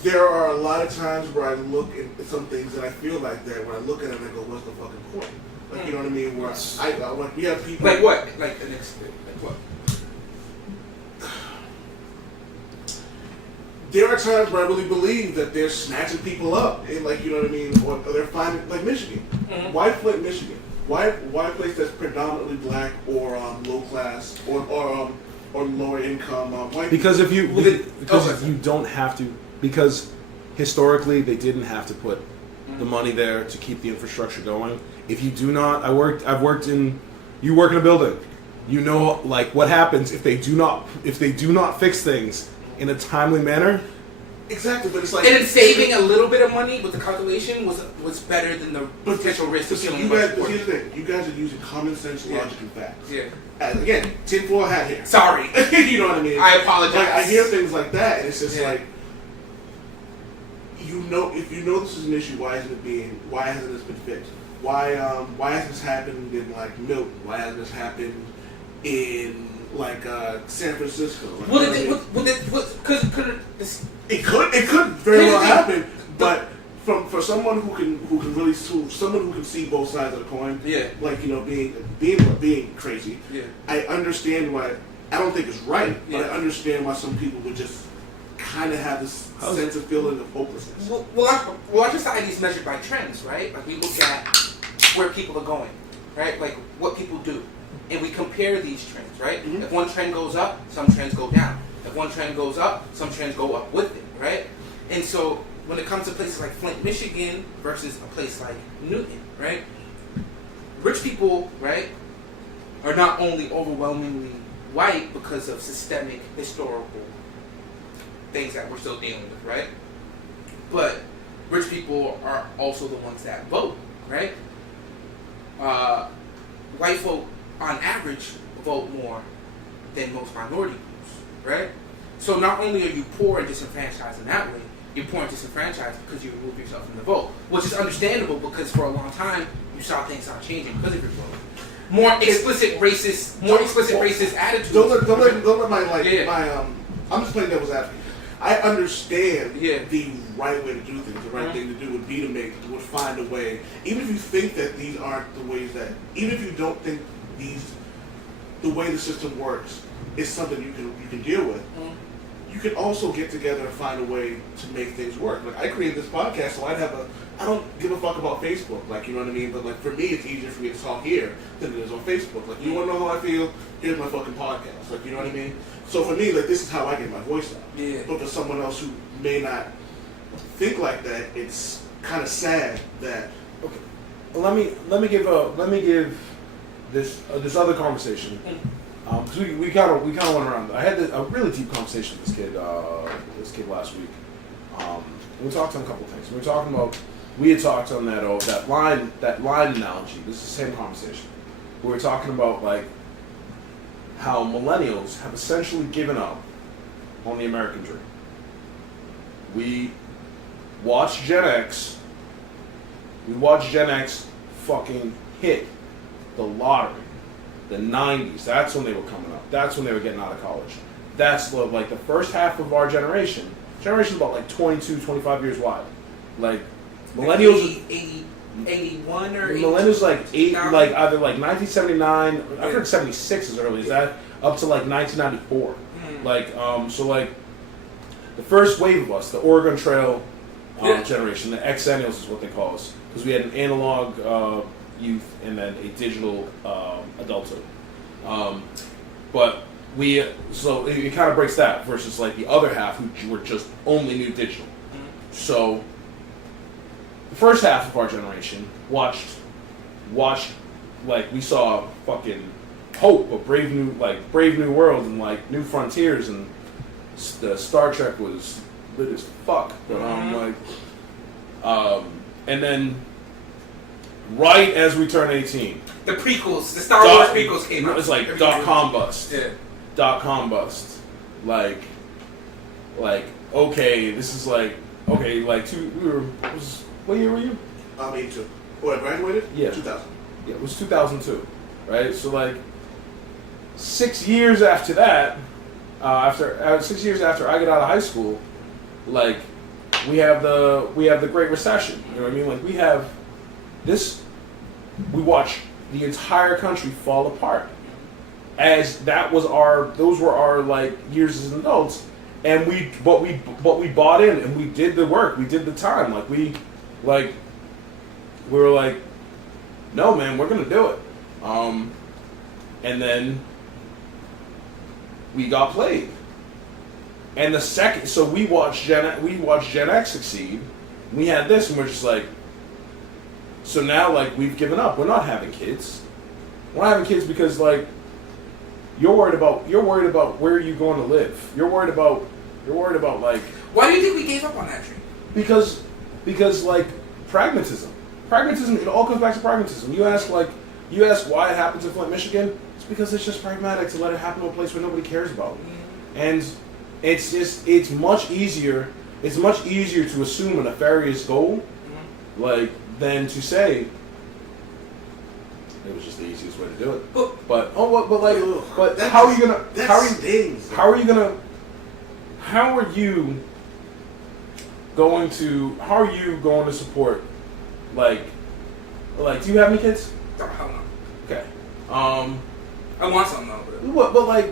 there are a lot of times where I look at some things and I feel like that. When I look at it, and I go, "What's the fucking point?" Like, you know what I mean? Where like we have people Like what? Like what? There are times where I really believe that they're snatching people up, and like, you know what I mean, or they're finding, like Michigan. Mm-hmm. Why Flint, Michigan? Why a place that's predominantly black or low class or lower income? White because if you Okay. you don't have to, because historically they didn't have to put the money there to keep the infrastructure going. If you do not, you work in a building. You know, like, what happens if they do not fix things in a timely manner. Exactly, but it's like, And then saving a little bit of money with the calculation was better than the potential risk of killing you a bunch guys. of But poor here's the people. thing: you guys are using common sense, logic, and facts. Yeah. And again, tinfoil hat here. Sorry. You know what I mean? I apologize. Like, I hear things like that, and it's just Yeah. like, if you know this is an issue, why hasn't this been fixed? Why has this happened in like Milton? Why has this happened in like San Francisco? Like, it could very well happen, but for someone who can really someone who can see both sides of the coin, Yeah. like, you know, being crazy, Yeah. I understand why. I don't think it's right, but Yeah. I understand why some people would just kind of have this sense of feeling of hopelessness. Well, our society is measured by trends, right? Like, we look at where people are going, right? Like, what people do. And we compare these trends, right? Mhm. If one trend goes up, some trends go down. If one trend goes up, some trends go up with it, right? And so, when it comes to places like Flint, Michigan versus a place like Newton, right? Rich people, right, are not only overwhelmingly white because of systemic, historical things that we're still dealing with, right? But rich people are also the ones that vote, right? White folk, on average, vote more than most minority groups, right? So not only are you poor and disenfranchised in that way, you're poor and disenfranchised because you remove yourself from the vote, which is understandable because for a long time you saw things not changing because of your vote. More explicit racist attitudes. Don't let my Yeah. I'm just playing devil's advocate. I understand Yeah. the right way to do things. The right thing to do would be would find a way. Even if you think that these aren't the ways that, even if you don't think the way the system works is something you can deal with, you can also get together and find a way to make things work. Like, I created this podcast, so I don't give a fuck about Facebook, like, you know what I mean? But like, for me, it's easier for me to talk here than it is on Facebook. Like, you want to know how I feel? Here's my fucking podcast. Like, you know what I mean? So for me, like, this is how I get my voice out. Yeah. But for someone else who may not think like that, it's kind of sad that. Okay, let me give this other conversation, because we kind of went around. I had a really deep conversation with this kid last week. We talked on a couple of things. We had talked on that line analogy. This is the same conversation. We were talking about, like, how millennials have essentially given up on the American dream. We watched Gen X fucking hit the lottery. The 90s, that's when they were coming up. That's when they were getting out of college. That's like the first half of our generation. Generation's about like 22, 25 years wide. Like, millennials, 81 or 80? millennials like either like 1979, I've heard 76 as early as that, up to like 1994. Like, so like the first wave of us, the Oregon Trail generation, the Xennials is what they call us, because we had an analog youth and then a digital adulthood. But so it kind of breaks that versus like the other half who were just only new digital. So the first half of our generation watched like, we saw fucking hope, a brave new world and like new frontiers, and the Star Trek was lit as fuck. But and then right as we turned 18, the prequels, the Star Wars prequels came out. It's like .com bust. Yeah. .com bust. Like, okay, this is like, okay, like what year were you? 82. Oh, I graduated? Yeah. 2000. Yeah, it was 2002, right? So like 6 years after that, 6 years after I get out of high school, like we have the Great Recession. You know what I mean? Like we have this. We watch the entire country fall apart, as those were our like years as adults, and we bought in and we did the work, we did the time, we were like, no man, we're gonna do it, and then we got played, and so we watched Gen X succeed. We had this, and we're just like. So now, like, we've given up. We're not having kids. We're not having kids because, like, you're worried about where you're going to live. You're worried about like. Why do you think we gave up on that dream? Because like pragmatism. It all comes back to pragmatism. You ask why it happens in Flint, Michigan. It's because it's just pragmatic to let it happen to a place where nobody cares about. And it's much easier. It's much easier to assume a nefarious goal, than to say it was just the easiest way to do it. But how are you gonna? How are you going to support? Like, do you have any kids? Oh, hell no. Okay. I want some though.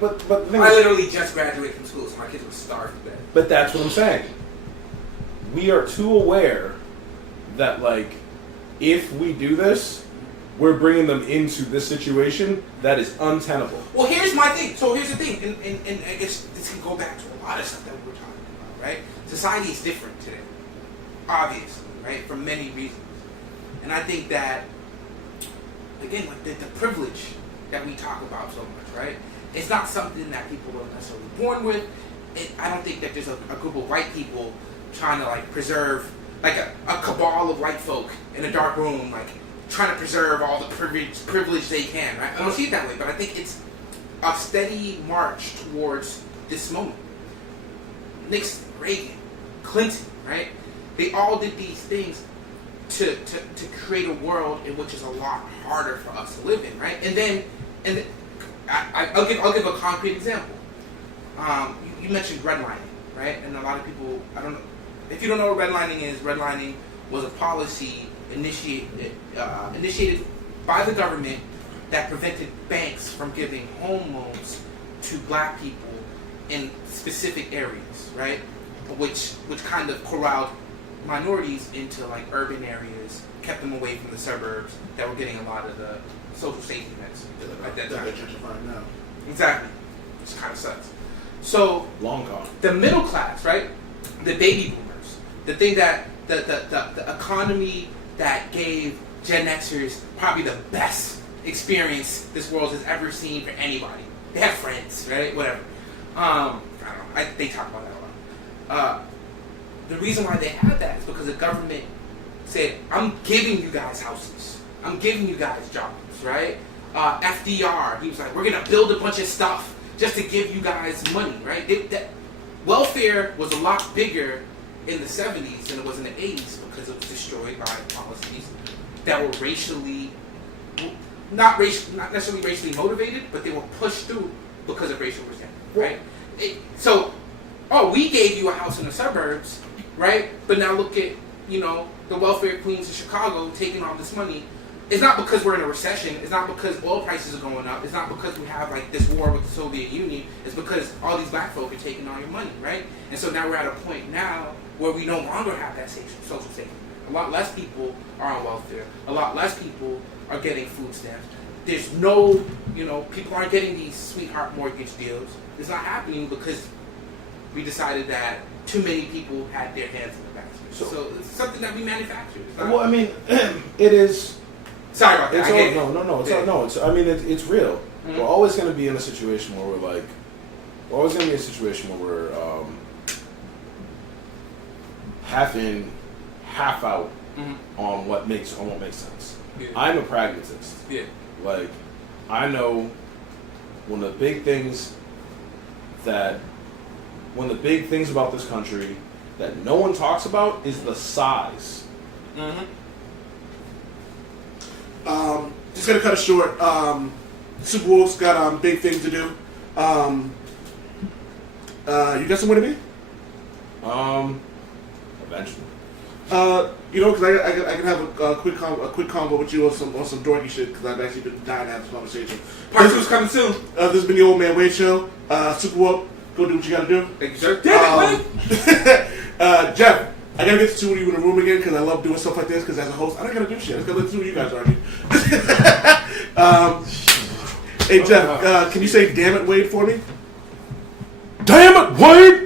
But the thing I is, literally just graduated from school, so my kids were starved to death. But that's what I'm saying. We are too aware that like. If we do this, we're bringing them into this situation that is untenable. Well, here's my thing. So here's the thing, and I guess this can go back to a lot of stuff that we were talking about, right? Society is different today, obviously, right, for many reasons. And I think that, again, like the privilege that we talk about so much, right? It's not something that people are necessarily born with. I don't think that there's a group of white people trying to like preserve. Like a cabal of white folk in a dark room, like trying to preserve all the privilege they can, right? I don't see it that way, but I think it's a steady march towards this moment. Nixon, Reagan, Clinton, right? They all did these things to create a world in which is a lot harder for us to live in, right? And I'll give a concrete example. You mentioned redlining, right? And a lot of people, I don't know. If you don't know what redlining is, redlining was a policy initiated by the government that prevented banks from giving home loans to black people in specific areas, right? Which kind of corralled minorities into like urban areas, kept them away from the suburbs that were getting a lot of the social safety nets at that time. Gentrified now. Exactly. Which kind of sucks. So long gone. The middle class, right? The baby boomers. The thing that the economy that gave Gen Xers probably the best experience this world has ever seen for anybody. They have friends, right? Whatever. I don't know. They talk about that a lot. The reason why they had that is because the government said, "I'm giving you guys houses. I'm giving you guys jobs." Right? FDR, he was like, "We're gonna build a bunch of stuff just to give you guys money." Right? Welfare was a lot bigger in the 70s than it was in the 80s because it was destroyed by policies that were not necessarily racially motivated, but they were pushed through because of racial resentment, right? We gave you a house in the suburbs, right? But now look at, the welfare queens in Chicago taking all this money. It's not because we're in a recession. It's not because oil prices are going up. It's not because we have like this war with the Soviet Union. It's because all these black folk are taking all your money, right? And so now we're at a point now where we no longer have that social safety. A lot less people are on welfare. A lot less people are getting food stamps. There's no, people aren't getting these sweetheart mortgage deals. It's not happening because we decided that too many people had their hands in the basket. So it's something that we manufactured. Well, I mean, it is. Sorry about that. It's real. Mm-hmm. We're always going to be in a situation where we're half in, half out on what makes sense. Yeah. I'm a pragmatist. Yeah. Like, I know one of the big things about this country that no one talks about is the size. Mm-hmm. Just gonna cut it short. Supa Woke's got big things to do. You got somewhere to be? Eventually. Because I can have a quick convo with you on some dorky shit because I've actually been dying to have this conversation. Part 2's coming soon. This has been the Old Man Wade Show. Supa Woke, go do what you gotta do. Thank you, sir. Damn it, Jeff, I gotta get to two of you in the room again because I love doing stuff like this. Because as a host, I don't gotta do shit. I just gotta let two of you guys argue. Hey Jeff, can you say "Damn it, Wade" for me? Damn it, Wade!